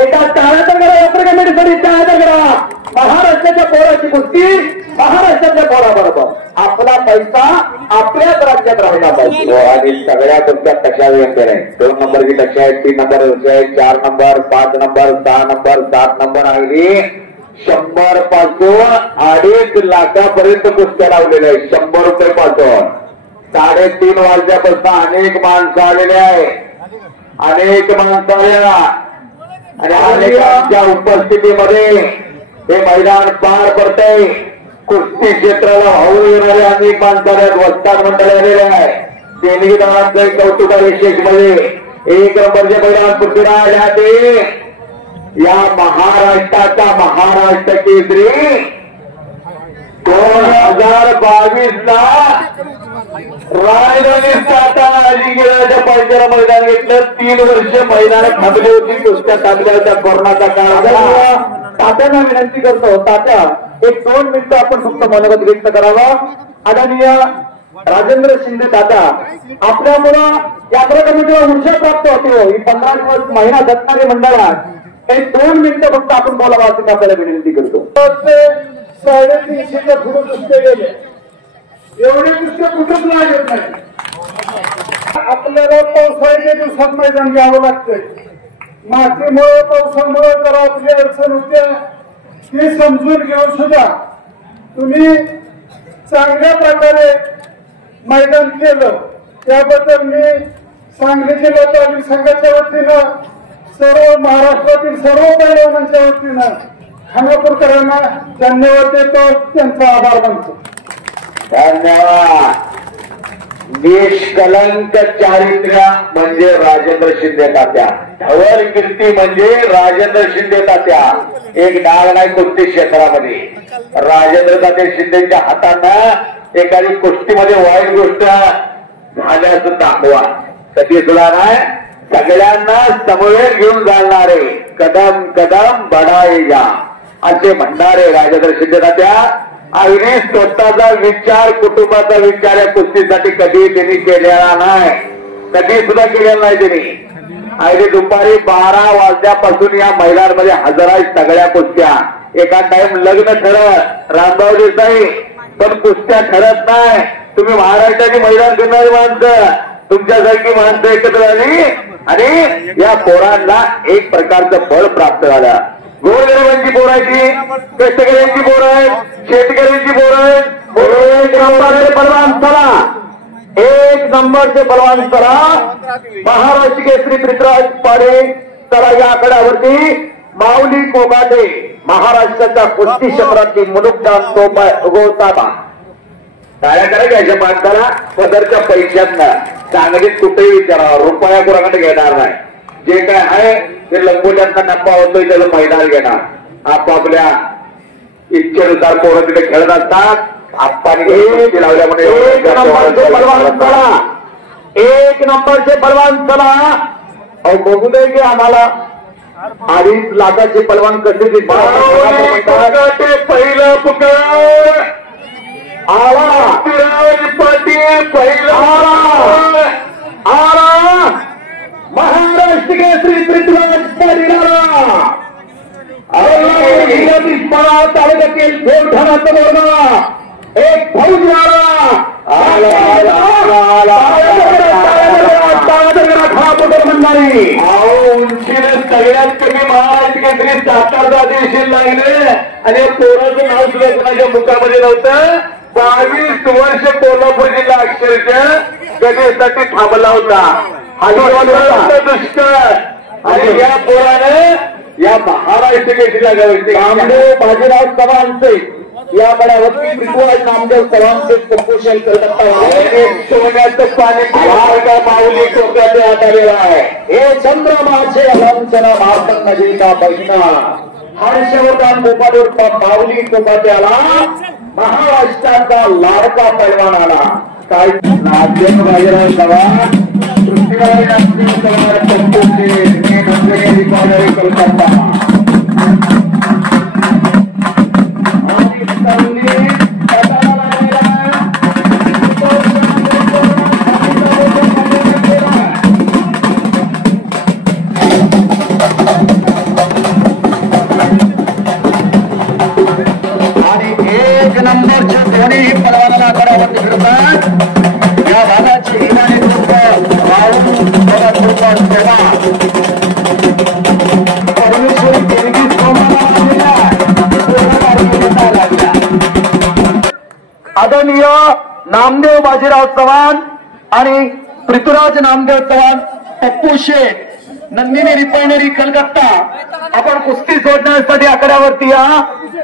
एका टाळ्याचा करा यात्रा कमिटीसाठी टाळ्याचा करा महाराष्ट्राच्या पोराची कुस्ती महाराष्ट्रातल्या पोराबरोबर आपला पैसा आपल्याच राज्यात राहिला पाहिजे आणि सगळ्या कुस्त्या तशा व्यक्ती नाही 2 नंबरची कशा आहेत 3 नंबर आहेत 4 नंबर 5 नंबर 6 नंबर 7 नंबर आहे 100 पासून 2.5 लाखापर्यंत कुस्त्या लावलेल्या आहेत 100 रुपये पासून 3:30 वाजल्यापासून अनेक माणसं आलेले आहे अनेक माणसं आल्या आणि अनेकांच्या उपस्थितीमध्ये हे मैदान पार पडतंय कुस्ती क्षेत्राला वाहून येणारे अनेक माणसाने वस्ताद मंडळ आलेले आहे देणगीदारांचं कौतुक विशेष मध्ये 1 नंबरचे मैदान पृथ्वीराज आहे या महाराष्ट्राचा महाराष्ट्र केसरी 2022 ला राजधानी सातारा अलिगडाच्या पायथ्याला मैदान घेतलं 3 वर्ष मैदान थांबली होती कुस्त्या थांबल्या होत्या कोरोनाचा काळ तात्यांना विनंती करतो तात्या 1-2 मिनिटं आपण फक्त मनोगत व्यक्त करावं आदरणीय राजेंद्र शिंदे दादा आपल्यामुळं यात्रा कमिटीला ऊर्जा प्राप्त होते ही 15 दिवस महिना जगणारी मंडळात 1-2 मिनिटं फक्त आपण बोलावं असं आपल्याला विनंती करतो 350च्या पुढे कुस्ते गेले एवढे कुस्ते कुठंच लागत नाही आपल्याला पावसाळ्याच्या दिवसात मैदान घ्यावं लागतंय मातीमुळे पावसामुळे जरा आपली अडचण होत्या ते समजून घेऊन सुद्धा तुम्ही चांगल्या प्रकारे मैदान केलं त्याबद्दल मी सांगली जिल्हा तालीम संघाच्या वतीनं सर्व महाराष्ट्रातील सर्व पैलवानांच्या वतीनं खानापूरकरांना धन्यवाद देतो त्यांचा आभार मानतो धन्यवाद निष्कलंक चारित्र्य म्हणजे राजेंद्र शिंदे तात्या धवल कीर्ती म्हणजे राजेंद्र शिंदे तात्या एक डाग नाही कुस्ती क्षेत्रामध्ये राजेंद्र तात्या शिंदेच्या हातानं एखादी कुस्तीमध्ये वाईट गोष्ट झाल्याचं दाखवा कधी सुद्धा नाही सगळ्यांना समवेत घेऊन चालणारे कदम कदम बढायला असे म्हणणारे राजेंद्र शिंदे तात्या अगदी स्वतःचा विचार कुटुंबाचा विचार या कुस्तीसाठी कधी त्यांनी केलेला नाही कधी सुद्धा केलेला नाही त्यांनी अगदी दुपारी 12 वाजल्यापासून या मैदानामध्ये हजर आहेत सगळ्या कुस्त्या एका टाइम लग्न ठरत रामभाऊ देसाई पण कुस्त्या ठरत नाही तुम्ही महाराष्ट्राची मैदान करणारी माणसं तुमच्यासारखी माणसं एकत्र आली आणि या पोरांना एक प्रकारचं बळ प्राप्त झालं गोरगरिबांची पोर आहे कष्टकऱ्यांची पोर आहेत शेतकऱ्यांची पोर आहेत 1 नंबरचे बलवान चला 1 नंबरचे बलवान चला महाराष्ट्र केसरी पृथ्वीराज पाडे चला या आकड्यावरती माऊली कोकाटे महाराष्ट्राच्या कुस्ती क्षेत्रातली मुलुकदान तोफा उगवता काय करायच्या माणसाला पदरच्या पैशांना सांगलीत कुठेही विचारावं रुपया कोणाकडे घेणार नाही जे काय आहे ते लंगोट्यांना नफा होतोय त्याला मैदान घेणार आपापल्या इच्छेनुसार पोरं तिथे खेळत असतात आपण लावल्यामुळे 1 नंबरचे बलवान चला अहो बघू दे की आम्हाला 2.5 लाखाचे पलवान कसे दिसतात पहिलं पुकार आला पाटील पहिला आला महाराष्ट्र केसरी पृथ्वीराज तालुक्यातील देवठाणाचा बोर्डा एक फौजवाला म्हणणारी उंचीने सगळ्यात कमी महाराष्ट्र केसरी सातारचा देशील लागले आणि पोराचं नाव सुद्धा कोणाच्या मुखामध्ये नव्हतं. 22 वर्ष कोल्हापूर जिल्हा अक्षरशः गणेशसाठी थांबला होता. दुष्काळ आणि या पोराने या महाराष्ट्र केसरीला नामदेव बाजीराव चव्हाणचे या गडावरती पृथ्वीराज नामदेव चव्हाणचे कंपोषण करत सोन्याचं पाणी माऊली टोक्याचे आलेला आहे. हे चंद्रमाचे अलंकन मार्तन नदी का बहिना हर्षवर्धन गोपालूरचा माऊली टोकात्याला महाराष्ट्राचा लाडका पैलवान आला. काय नामदेव बाजीराव चव्हाण पृथ्वीराज नामदेव चव्हाण कोलकाता आणि 1 नंबरच्या दोन्ही परवाना करावं फिरतात. या भागाची इनामी आदरणीय नामदेव बाजीराव चव्हाण आणि पृथ्वीराज नामदेव चव्हाण पप्पू शेठ नंदिनी रिफायनरी कलकत्ता आपण कुस्ती सोडण्यासाठी आकड्यावरती या.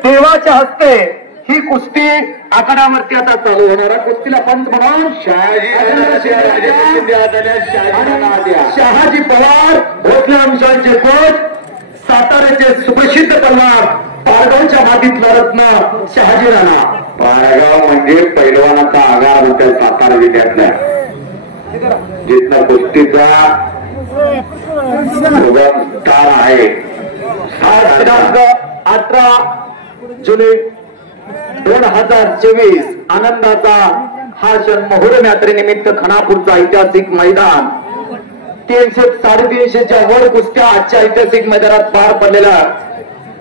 देवाच्या हस्ते ही कुस्ती आकड्यावरती आता चालू होणार आहे. कुस्तीला पंच म्हणून शहाजी पवार भोसले वंशांचे कोच साताऱ्याचे सुप्रसिद्ध पलवार पारगावच्या मातीतला रत्न शहाजी राणा. पारगाव म्हणजे पैलवानाचा आगार होता सातारा जिल्ह्यातल्या जिथला कुस्तीचा स्टार आहे. 18 जुलै 2024 आनंदाचा हा क्षण मोहरम यात्रेनिमित्त खानापूरचा ऐतिहासिक मैदान 300-350च्या वर कुस्त्या आजच्या ऐतिहासिक मैदानात पार पडलेला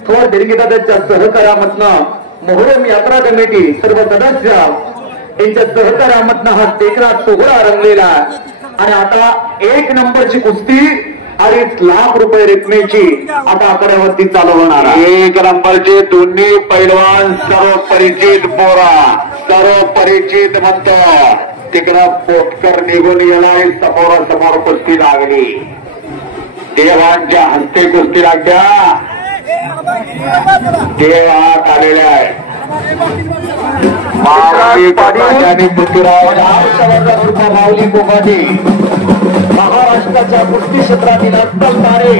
थोर दिर्घिदाच्या सहकार्यामधनं मोहरम यात्रा कमिटी सर्व सदस्य यांच्या सहकार्यामधनं हा टेकरा सोहळा रंगलेला आणि आता 1 नंबरची कुस्ती 2.5 लाख रुपये रकमेची आता आकड्यावरती चालू होणार. 1 नंबरचे दोन्ही पैलवान सर्व परिचित पोरा सर्व परिचित म्हणतो. तिकडं पोटकर निघून गेला समोरासमोर कुस्ती लागली. देवांच्या हस्ते कुस्ती लागल्या. देव हात आलेले आहे. माऊली कोकाटे महाराष्ट्राच्या कुस्ती क्षेत्रातील अस्सल तारे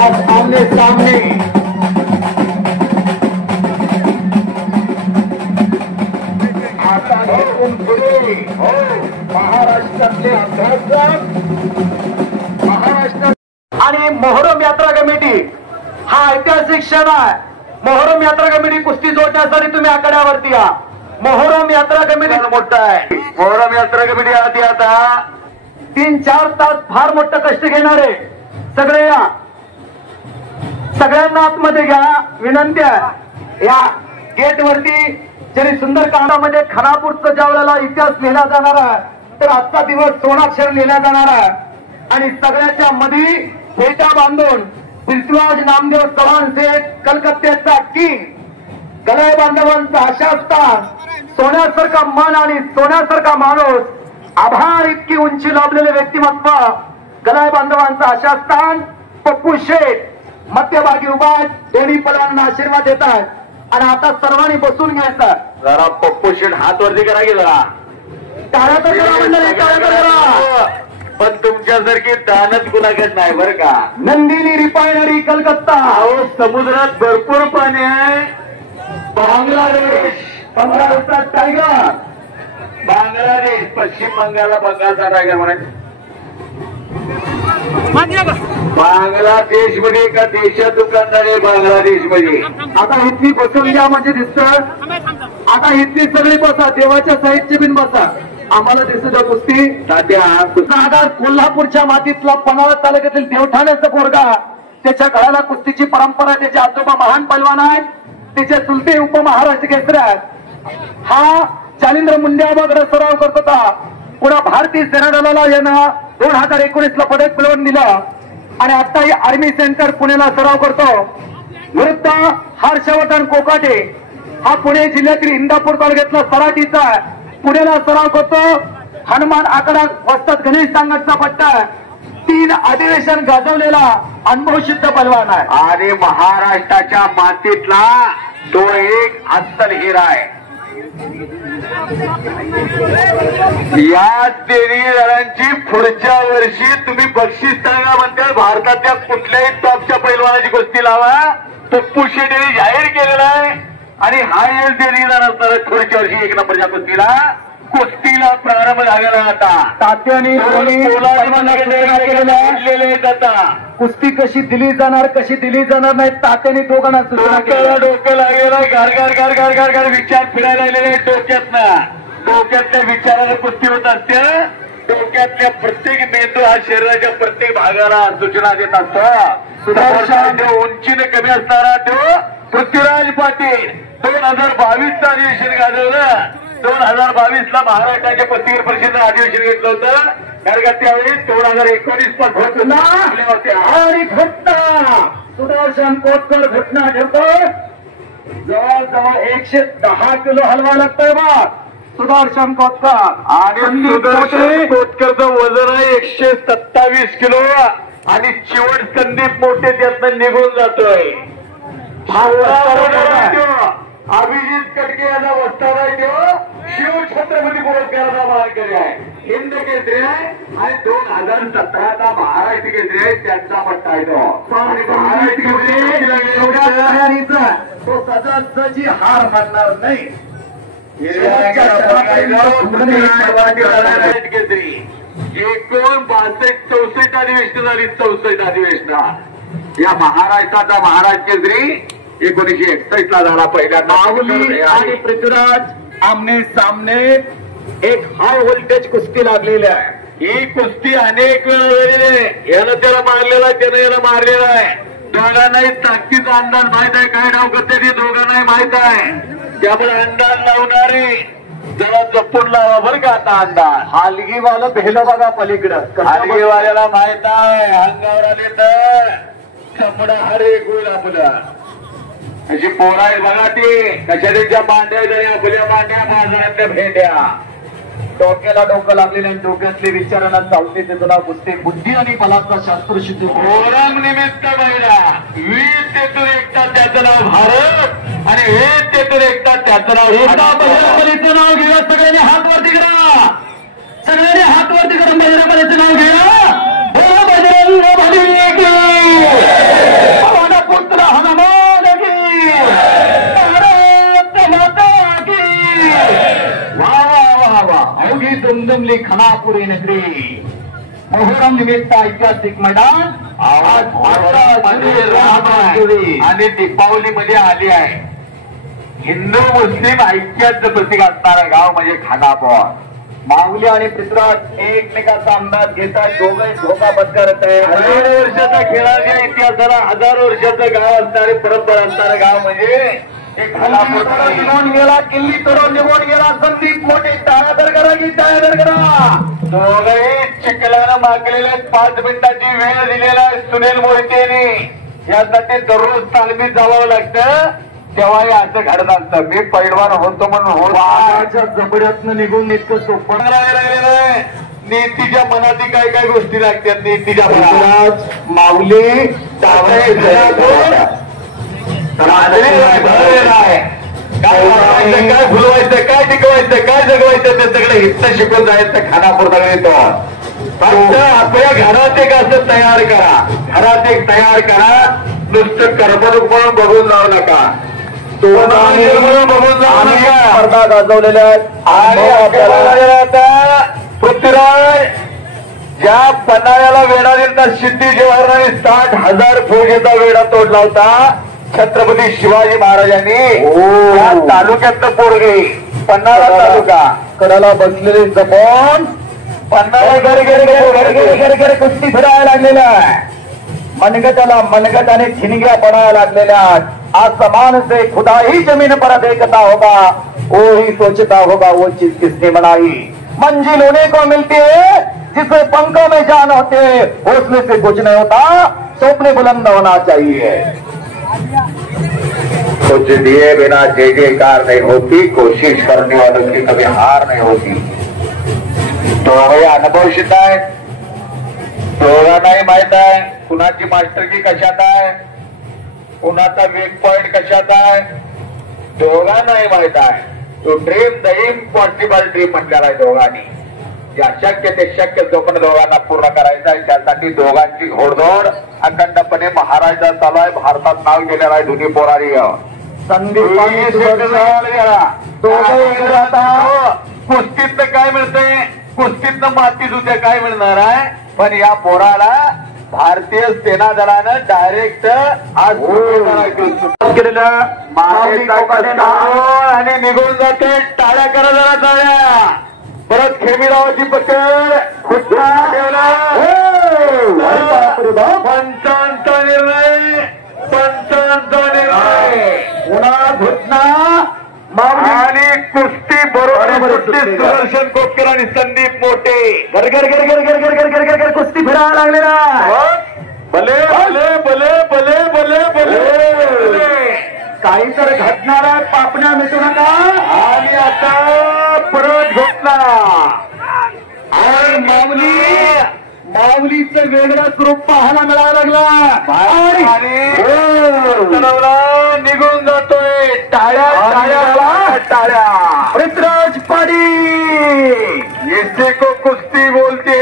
आज आमने सामने. आता इथून पुढे महाराष्ट्रातले अभ्यासक महाराष्ट्र आणि मोहरम यात्रा कमिटी हा ऐतिहासिक क्षण आहे. मोहरम यात्रा कमिटी कुस्ती जोडण्यासाठी तुम्ही आकड्यावरती या. मोहरम यात्रा कमिटी मोठा आहे. मोहरम यात्रा कमिटी आधी आता 3-4 तास फार मोठं कष्ट घेणारे सगळे या. सगळ्यांना आतमध्ये घ्या विनंती आहे. या गेट वरती जरी सुंदर कांडामध्ये खानापूरचा ज्या वेळेला इतिहास लिहिला जाणार आहे तर आजचा दिवस सोनाक्षर लिहिला जाणार आहे आणि सगळ्याच्या मध्ये फेटा बांधून पृथ्वीराज नामदेव चव्हाण शेठ कलकत्त्याचा किंग गलाय बांधवांचा आशास्थान सोन्यासारखा मन आणि सोन्यासारखा माणूस आभार इतकी उंची लाभलेले व्यक्तिमत्व गलाय बांधवांचा आशास्थान पप्पू शेठ मध्यभागी उभा दोन्ही पलांना आशीर्वाद देतात आणि आता सर्वांनी बसून घ्यायचं. जरा पप्पू शेठ हात वरती करा की जरा टाळ्या तर करा मंडळी, टाळ्या तर करा. पण तुमच्यासारखी दानत कुणाकडे नाही बरं का. नंदिनी रिफायनरी कलकत्ता. अहो समुद्रात भरपूर पाणी आहे. बांगलादेश 15 दिवसात टायगर. बांगलादेश पश्चिम बंगालला बंगालचा टायगर म्हणायचं. बांगलादेश मध्ये का देशात दुकानदार आहे बांगलादेश मध्ये. आता इथली बसून घ्या म्हणजे दिसत. आता इथली सगळी बसा देवाच्या साईडची बिन बसा. आम्हाला दिसत द्या कुस्ती. तात्या कोल्हापूरच्या मातीतला पन्हाळा तालुक्यातील देवठाण्याचा पोरगा त्याच्या गळ्याला कुस्तीची परंपरा. त्याचे आजोबा महान पैलवान आहेत. त्याचे चुलते उपमहाराष्ट्र केसरी आहेत. हा जालिंद्र मुंड्याबागडे सराव करत होता. पुन्हा भारतीय सेना दलाला यानं 2019 पदक मिळवून दिलं आणि आताही आर्मी सेंटर पुण्याला सराव करतो. विरुद्ध हर्षवर्धन कोकाटे हा पुणे जिल्ह्यातील इंदापूर तालुक्यातला सराटीचा पुण्याला सराव करतो. हनुमान आकडा वस्तात गणेश सांगटचा पट्टा 3 अधिवेशन गाजवलेला अनुभवसिद्ध पलवान आहे आणि महाराष्ट्राच्या मातीतला तो एक अस्सल हिरा आहे. या तिन्ही जणांची पुढच्या वर्षी तुम्ही बक्षीस सांगा म्हणते. भारतातल्या कुठल्याही टॉपच्या पैलवानाची कुस्ती लावा. पप्पू शेट्टीने जाहीर केलेला आहे आणि हा एक तिन्ही जण पुढच्या वर्षी 1 नंबरच्या कुस्तीला प्रारंभ झालेला आता. तात्याने कुस्ती कशी दिली जाणार कशी दिली जाणार नाही तात्याने दोघांना सूचना केल्या. डोकं लागलेला गार विचार फिरायला लागलेले डोक्यातल्या विचाराला कुस्ती होत असते. डोक्यातल्या प्रत्येक मेंदू हा शरीराच्या प्रत्येक भागाला सूचना देत असतो. उंचीने कमी असणारा तो पृथ्वीराज पाटील 2022चं अधिवेशन गाजवलं. 2022ला महाराष्ट्राच्या पत्रिका परिषदेचं अधिवेशन घेतलं होतं. कारण का त्यावेळी 2019 पासून आणि घटना सुदर्शन कोतकर घटना ठेवतो. जवळजवळ 110 किलो हलवा लागतोय बा सुदर्शन कोतकर. आणि सुदर्शन कोतकरचं वजन आहे 127 किलो आणि चिवट संदीप मोठे त्यातनं निघून जातोय. अभिजित कटके याचा वस्ताद आहे तो शिव छत्रपती पुरस्काराचा मानकरी आहे. हिंद केसरी आहे आणि 2017चा महाराष्ट्र केसरी आहे त्यांचा पट्टा आहे तो. महाराष्ट्र तयारीचा तो सजासजी हार मानणार नाही. केसरी एकूण 62-64 अधिवेशन झाली. 64 अधिवेशना या महाराष्ट्राचा महाराष्ट्र केसरी 1961ला झाला पहिला. माऊली आणि पृथ्वीराज आमने सामने एक हाय व्होल्टेज कुस्ती लागलेली आहे. ही कुस्ती अनेक वेळा झालेली आहे. यानं त्याला मारलेला आहे त्यानं याला मारलेला आहे. दोघांनाही ताकदीचा अंदाज माहित आहे. काय डाव करते ते दोघांनाही माहित आहे. त्यामुळे अंदाज लावणारे जरा जपून लावा बरं का. आता अंदाज हलगीवाला भेलं बघा पलीकडं. हलगीवाल्याला माहित आहे अंगावर आले तर चमडा हरे गुळ आपला. अशी पोरं आहेत बघा ती कशा त्यांच्या मांड्या जरी आपल्या मांड्या बाजारातल्या भेंड्या. डोक्याला डोकं लागलेल्या डोक्यातले विचारांना चालते त्याचं नाव कुस्ती. बुद्धी आणि बलाचा शास्त्र शुद्धी. ओरंग निमित्त महिला 20 तेतून एकटा त्याचं नाव भारत आणि 1 तेतून एकटा त्याचं नाव बजरंगबलीचं नाव घेऊया. सगळ्यांनी हात वरती करा. सगळ्यांनी हात वरती करून बजरंगबलीचं नाव घेऊया. बजरंगबली की पुत्र हनुमान की भारत माता की. वा अवघी दुमदुमली खानापुरी नगरी. मोहरम निमित्त ऐतिहासिक मैदान आणि दीपावलीमध्ये आली आहे. हिंदू मुस्लिम ऐक्याचं प्रतीक असणारं गाव म्हणजे खानापूर. माऊली आणि पृथ्वीराज एकमेकाचा अंदाज घेतात. दोघे धोका पत्करत आहे. 1000 वर्षाचा खेळाच्या इतिहासाला 1000 वर्षाचं गाव असणारे परंपरा असणारं गाव म्हणजे निघून गेला. किल्ली तोडून निघून गेला. संदीप मोठे टाळ्या करा की टाळ्या करा. दोघंही चिखलानं मागलेल्या 5 मिनिटाची वेळ दिलेला आहे सुनील मोहितेने. यासाठी दररोज तालमीत जावं लागतं. तेव्हाही असं घडत असतं. मी पैलवान होतो म्हणून जबड्यातनं निघून इतकं सोपं राहिलेलं आहे. नीतीच्या मनातील काय काय गोष्टी लागतात. नीतीच्या मनात माऊली काय फुलवायचं काय टिकवायचं काय जगवायचं ते सगळं हित शिकून जायचं. खानापूर येतो. फक्त आपल्या घरात एक असं तयार करा. घरात एक तयार करा. नुसतं कर्मणूक म्हणून बघून जाऊ नका. बघून जाऊ नका. स्पर्धा गाजवलेल्या आहेत आणि आपल्याला पृथ्वीराज ज्या पन्हाळ्याला वेढा दिलता शिंदे जवाहरांनी 60,000 फौजेचा वेढा तोडला होता. छत्रपती शिवाजी महाराजांनी या तालुक्यातलं पोरगे पन्हाळा तालुका कडाला बसलेले जपन पन्हाळा घरे कुस्ती फिरायला लागलेल्या आहे. मनगटाला मनगट आणि ठिणग्या पडायला लागलेल्या. आसमान से खुदा ही जमीन पर देखता होगा. वो ही सोचता होगा वो चीज किसने बनाई। मंजिल उन्हें को मिलती है जिसे पंखों में जान होते, हौसले से कुछ नहीं होता, सपने बुलंद होना चाहिए। कुछ दिए बिना जय जयकार नहीं होती, कोशिश करने वालों की कभी हार नहीं होती। तो हे अनुभव शिकत आहे, दोघांनाही माहित आहे कुणाची मास्टरकी कशात आहे, कुणाचा वीक पॉइंट कशात आहे, दोघांनाही माहित आहे। तो ड्रीम द इम्पॉसिबल ड्रीम म्हटलेला आहे दोघांनी। जे अशक्य ते शक्य जोपर्यंत दोघांना पूर्ण करायचं आहे त्यासाठी दोघांची घोडदौड अखंडपणे महाराष्ट्रात चालू आहे। भारतात नाव गेलेलं आहे दोन्ही पोरारी। कुस्तीत काय मिळतंय, कुस्तीत माती दुसऱ्या काय मिळणार आहे, पण या पोराला भारतीय सेना दलानं डायरेक्ट आज केलेलं आणि निघून जाते। टाळ्या करा जरा टाळ्या। परत खेमीरावाची पकड खुद्दा ठेवला। पंचांचा निर्णय, पंचांचा निर्णय, पुन्हा घटना आणि कुस्ती बरोबर सुदर्शन कोपकर आणि संदीप मोठे गरगर गरगर गरगर गरगर गरगर कुस्ती फिरायला लागलेला। भले भले भले भले भले भले काही तर घटणार आहे, पापण्या मिटू नका। आणि आता परत घटना आणि माऊलीचं वेगळं स्वरूप पाहायला मिळायला लागला। निघून जातोय। टाळ्या टाळ्या टाळ्या। पृथ्वीराज पाटील इसे को कुस्ती बोलते।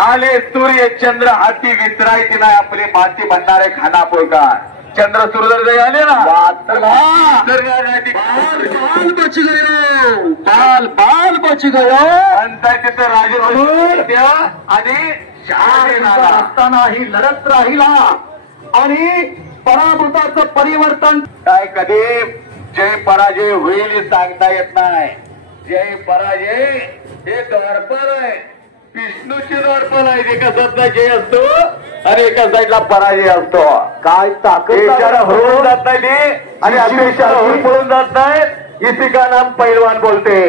आले सूर्य चंद्र हाती विसरायची नाही आपली माती म्हणणारे खानापूरकर। चंद्र सूर्य आले ना बाल बाल बची गयो म्हणताय तिथं राजे आणि असताना ही लढत राहिला आणि पराभूताचं परिवर्तन काय कधी जय पराजय होईल हे सांगता येत नाही। जय पराजय हे दर्पण आहे, विष्णूची दर्पण आहे। एका साईडला जय असतो आणि एका साईडला पराजय असतो। काय ताकद होऊन जात नाही आणि अपेक्षा होऊन पळून जात नाही। इसी का नाम पैलवान बोलते।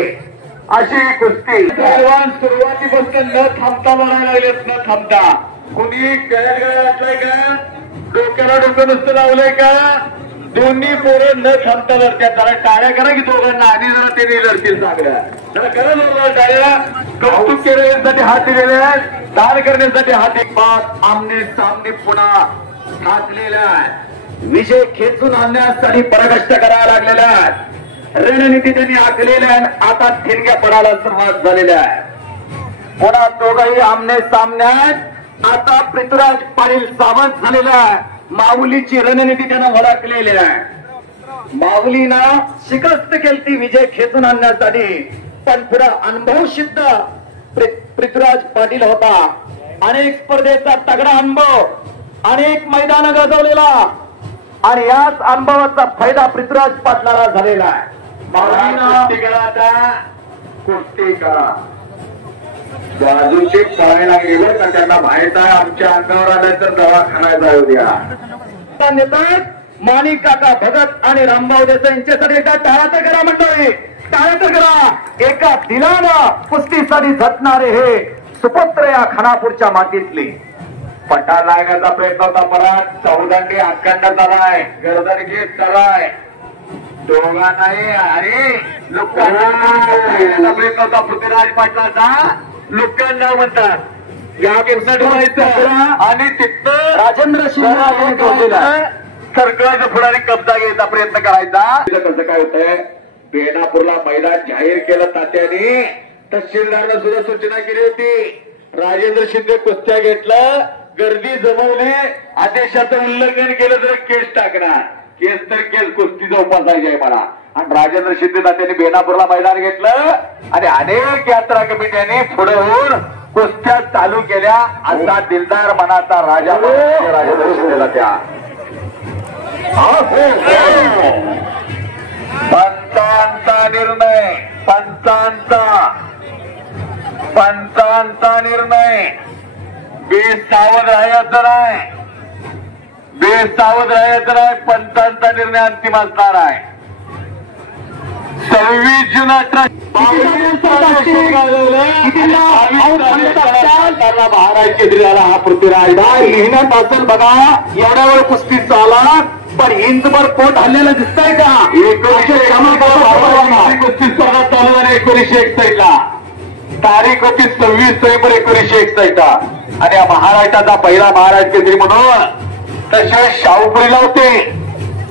अशी कुस्ती पैलवान सुरुवातीपासून न थांबता लढायला लागलेत, न थांबता। कुणी गळ्यात गळ्या घातलाय का, डोक्याला डोकं नुसतं लावलंय का, दोन्ही पोरं न थांबता लढत्यात। जरा टाळ्या करा की दोघांना आणि जरा ते लढतील चांगल्या। जरा करा जरा टाळ्या। कौतुक केल्यासाठी हात दिलेले आहेत, दान करण्यासाठी हात एक बात आमने सामने पुन्हा ठाकलेला आहे। विजय खेचून आणण्यासाठी पराकष्ट करायला लागलेल्या आहेत। रणनीती त्यांनी आखलेल्या आहे। आता ठिणग्या पडायला सुरुवात झालेल्या आहे। पुन्हा दोघंही आमने सामन्यात। आता पृथ्वीराज पाटील सावध झालेला आहे। माऊलीची रणनीती त्यानं ओळखलेली आहे। माऊलीनं शिकस्त केली विजय खेचून आणण्यासाठी, पण पुढे अनुभव सिद्ध पृथ्वीराज पाटील होता। अनेक स्पर्धेचा तगडा अनुभव, अनेक मैदान गाजवलेला आणि याच अनुभवाचा फायदा पृथ्वीराज पाटलाला झालेला आहे। कुस्ती करा, आता कुस्ती करा। बाजूचे पळायला गेलं का त्यांना माहित आहे आमच्या अंगावर आलं तर दवाखाना जाऊ द्या। नेतात माणिक काका भगत आणि रामभाऊ देसाई यांच्यासाठी एकदा टाळ्या तर करा मंडळी, टाळ्या तर करा। एका दिलानं कुस्तीसाठी झटणारे हे सुपुत्र या खानापूरच्या मातीतले। पटा लागण्याचा प्रयत्न होता, परत चौदांडी अखंड चालाय, गर्दन घेत चालाय दोघांनाही। आणि लोकांना प्रयत्न होता पृथ्वीराज पाटलाचा, लोकांना म्हणतात या व्हायचं आणि तिथं राजेंद्र सरकारच्या पुढारी कब्जा घ्यायचा प्रयत्न करायचा। कसं काय होतंय, बेनापूरला मैदान जाहीर केलं तात्याने, तहसीलदारनं सुद्धा सूचना केली होती। राजेंद्र शिंदे कुस्त्या घेतलं, गर्दी जमवली, आदेशाचं उल्लंघन केलं तर केस टाकणार। केस तर केस, कुस्तीचा उपासायची आहे मला। आणि राजेंद्र शिंदे तात्याने बेनापूरला मैदान घेतलं आणि अनेक यात्रा कमिट्यांनी पुढे होऊन कुस्त्या चालू केल्या। असा दिलदार मनाचा राजा राजेंद्र शिंदेला त्या पंचांचा निर्णय, पंचांचा निर्णय। बेसावध राहायचं नाही, बेसावध राहायचं नाही। पंचांचा निर्णय अंतिम असणार आहे। 26 जून 18 महाराज केजरीवाला हा पृथ्वीराज लिहिण्यात असेल बघा. एवढ्या वेळ कुस्ती चाला पण इंचभर पोट हल्लेलं दिसतंय का? 1961 कुस्ती स्पर्धा चालू झाली 1961 ला. तारीख होती 26 नोव्हेंबर 1961 ला. आणि या महाराष्ट्राचा पहिला महाराज केसरी म्हणून तसे शाहूपुरीला होते.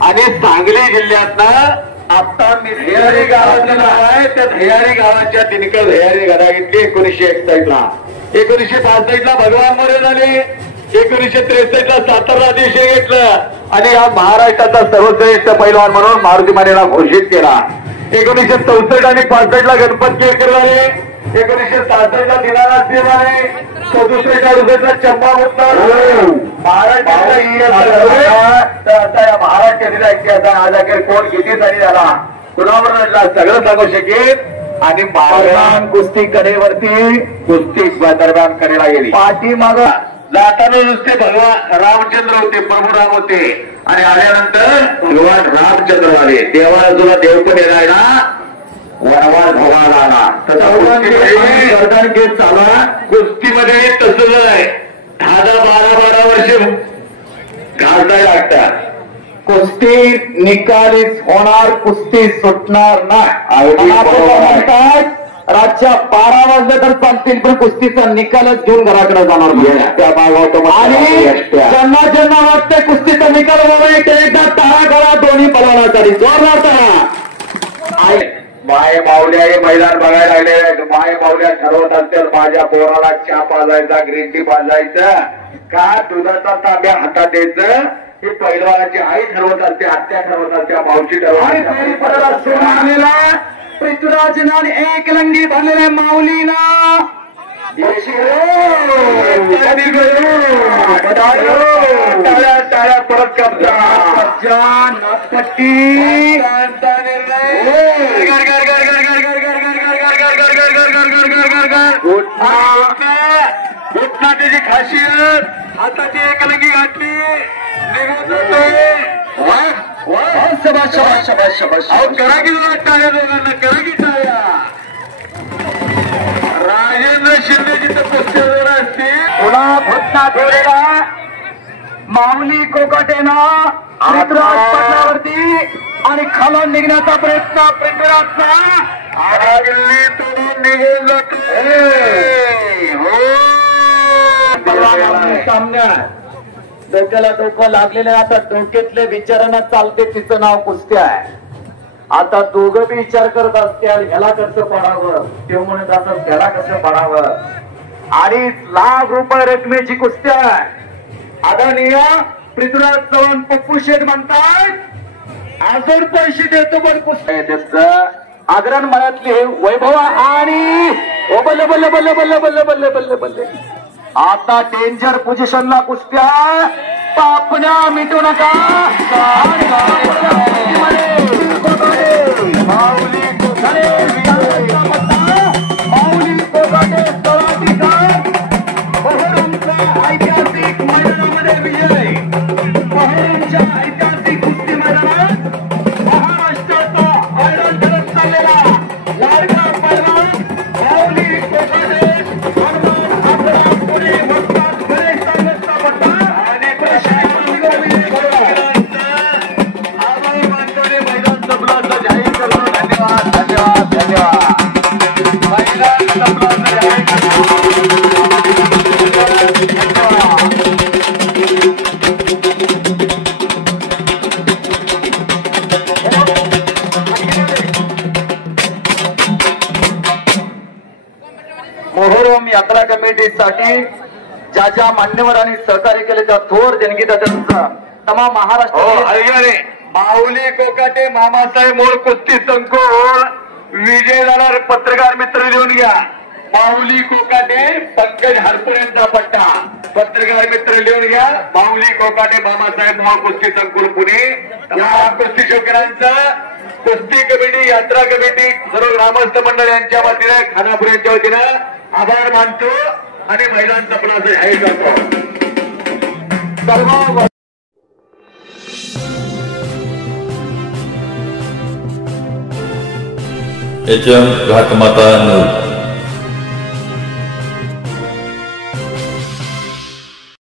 आणि सांगली जिल्ह्यातनं आता मी धैयारी गावातलं आहे त्या धैयारी गावाच्या दिनकर धैयारी गदा घेतली 1961 ला. 1965 ला भगवान मोरे झाले. 1963 ला सातारा अभिषेक घेतलं आणि हा महाराष्ट्राचा सर्वश्रेष्ठ पैलवान म्हणून मारुती मानेला घोषित केला. 1964 आणि 65 ला गणपत केळकर झाले. 1966 ला दिनानाथ देव झाले. 67 ला चंपा मुक्तार महाराष्ट्राचा इतिहास आज अखेर कोण किती साली झाला कुणावर लढला सगळं सांगू शकेल. आणि दरम्यान कुस्ती कडेवरती कुस्ती दरम्यान कडेला गेली. पाठीमाग जाताना नुसते भगवान रामचंद्र होते प्रभू राम होते आणि आल्यानंतर भगवान रामचंद्र आले. देवाला तुला देव पण येणार ना वनवास भगवान आला तसं केस चालू कुस्तीमध्ये तसंच आहे. 10-12 वर्ष घालता लागतात. कुस्ती निकालीच होणार कुस्ती सुटणार नाही म्हणतात. रातच्या 12 वाजले तर चालतील पण कुस्तीचा निकालच घेऊन घराकडे जाणार त्या भागावर. आणि ज्यांना ज्यांना वाटतंय कुस्तीचा निकाल व्हावा ते एकदा टाळा करा दोन्ही पलवानासाठी जोरदार टाळा. माय माऊल्या हे मैदान बघायला लागले. माय माऊल्या ठरवत असतील माझ्या पोराला चहा पाजायचा ग्रीन टी पाजायचं का दुधाचा तांब्या हातात द्यायचं हे पैलवानाची आई ठरवत असते. आत्या ठरवत असते मावशी ठरवत पृथ्वीराजने एक लंगी भरलेल्या माऊलीला टाळ्या परत कब्जा नागपट्टी घुटना त्याची खासियत हाताची एक लंगी घातली निघून करा की तुला टाळ्या दोघांना करा की टाळ्या. राजेंद्र शिंदे जिथं कुस्त्यावर असते पुन्हा घुटना ठेवलेला माऊली कोकाटेनं पृथ्वीराज पटलावरती आणि खालून निघण्याचा प्रयत्न पृथ्वीराजचा आगली तोडून निघून सामन्यात डोक्याला डोकं लागलेलं. आता डोक्यातले विचारांना चालते तिचं नाव कुस्ती आहे. आता दोघं बी विचार करत असतील ह्याला कसं पडावं ते म्हणत असत ह्याला कसं पडावं. 2.5 लाख रुपये रकमेची कुस्ती आहे. आदरणीय पृथ्वीराज चव्हाण पप्पू शेठ म्हणतात अजून पैसे देतो पण कुस्ती त्याचं आग्रह मनातले वैभव आणि बल्ले बल्ले बल्ले बल्ले बल्ले बल्ले बल्ले बल्ले. आता डेंजर पोझिशनला कुस्त्या पापण्या मिटू नका. माऊली कोकाटे ऐतिहासिक मैदानामध्ये विजय. बहरीनच्या ऐतिहासिक कुस्ती मैदानात महाराष्ट्राचा आयरन ठरत चाललेला लाडका पैलवान माऊली कोकाटे मोहरम यात्रा कमिटीसाठी ज्या ज्या मान्यवरांनी सहकार्य केले त्या थोर देणगीचा त्यांचा तमाम महाराष्ट्र माऊली कोकाटे मामासाहेब मोर कुस्ती संकुल विजय झाला. पत्रकार मित्र लिहून घ्या. माऊली कोकाटे पंकज हरपूर यांचा पट्टा पत्रकार मित्र लिहून घ्या. माऊली कोकाटे मामासाहेब मोर कुस्ती संकुल पुणे. या कुस्ती शौकीरांचं कुस्ती कमिटी यात्रा कमिटी सर्व ग्रामस्थ मंडळ यांच्या वतीने खानापूर यांच्या वतीनं आभार मानतो आणि मैदान सपनाचं जाहीर करतो. HM घाटमाता news.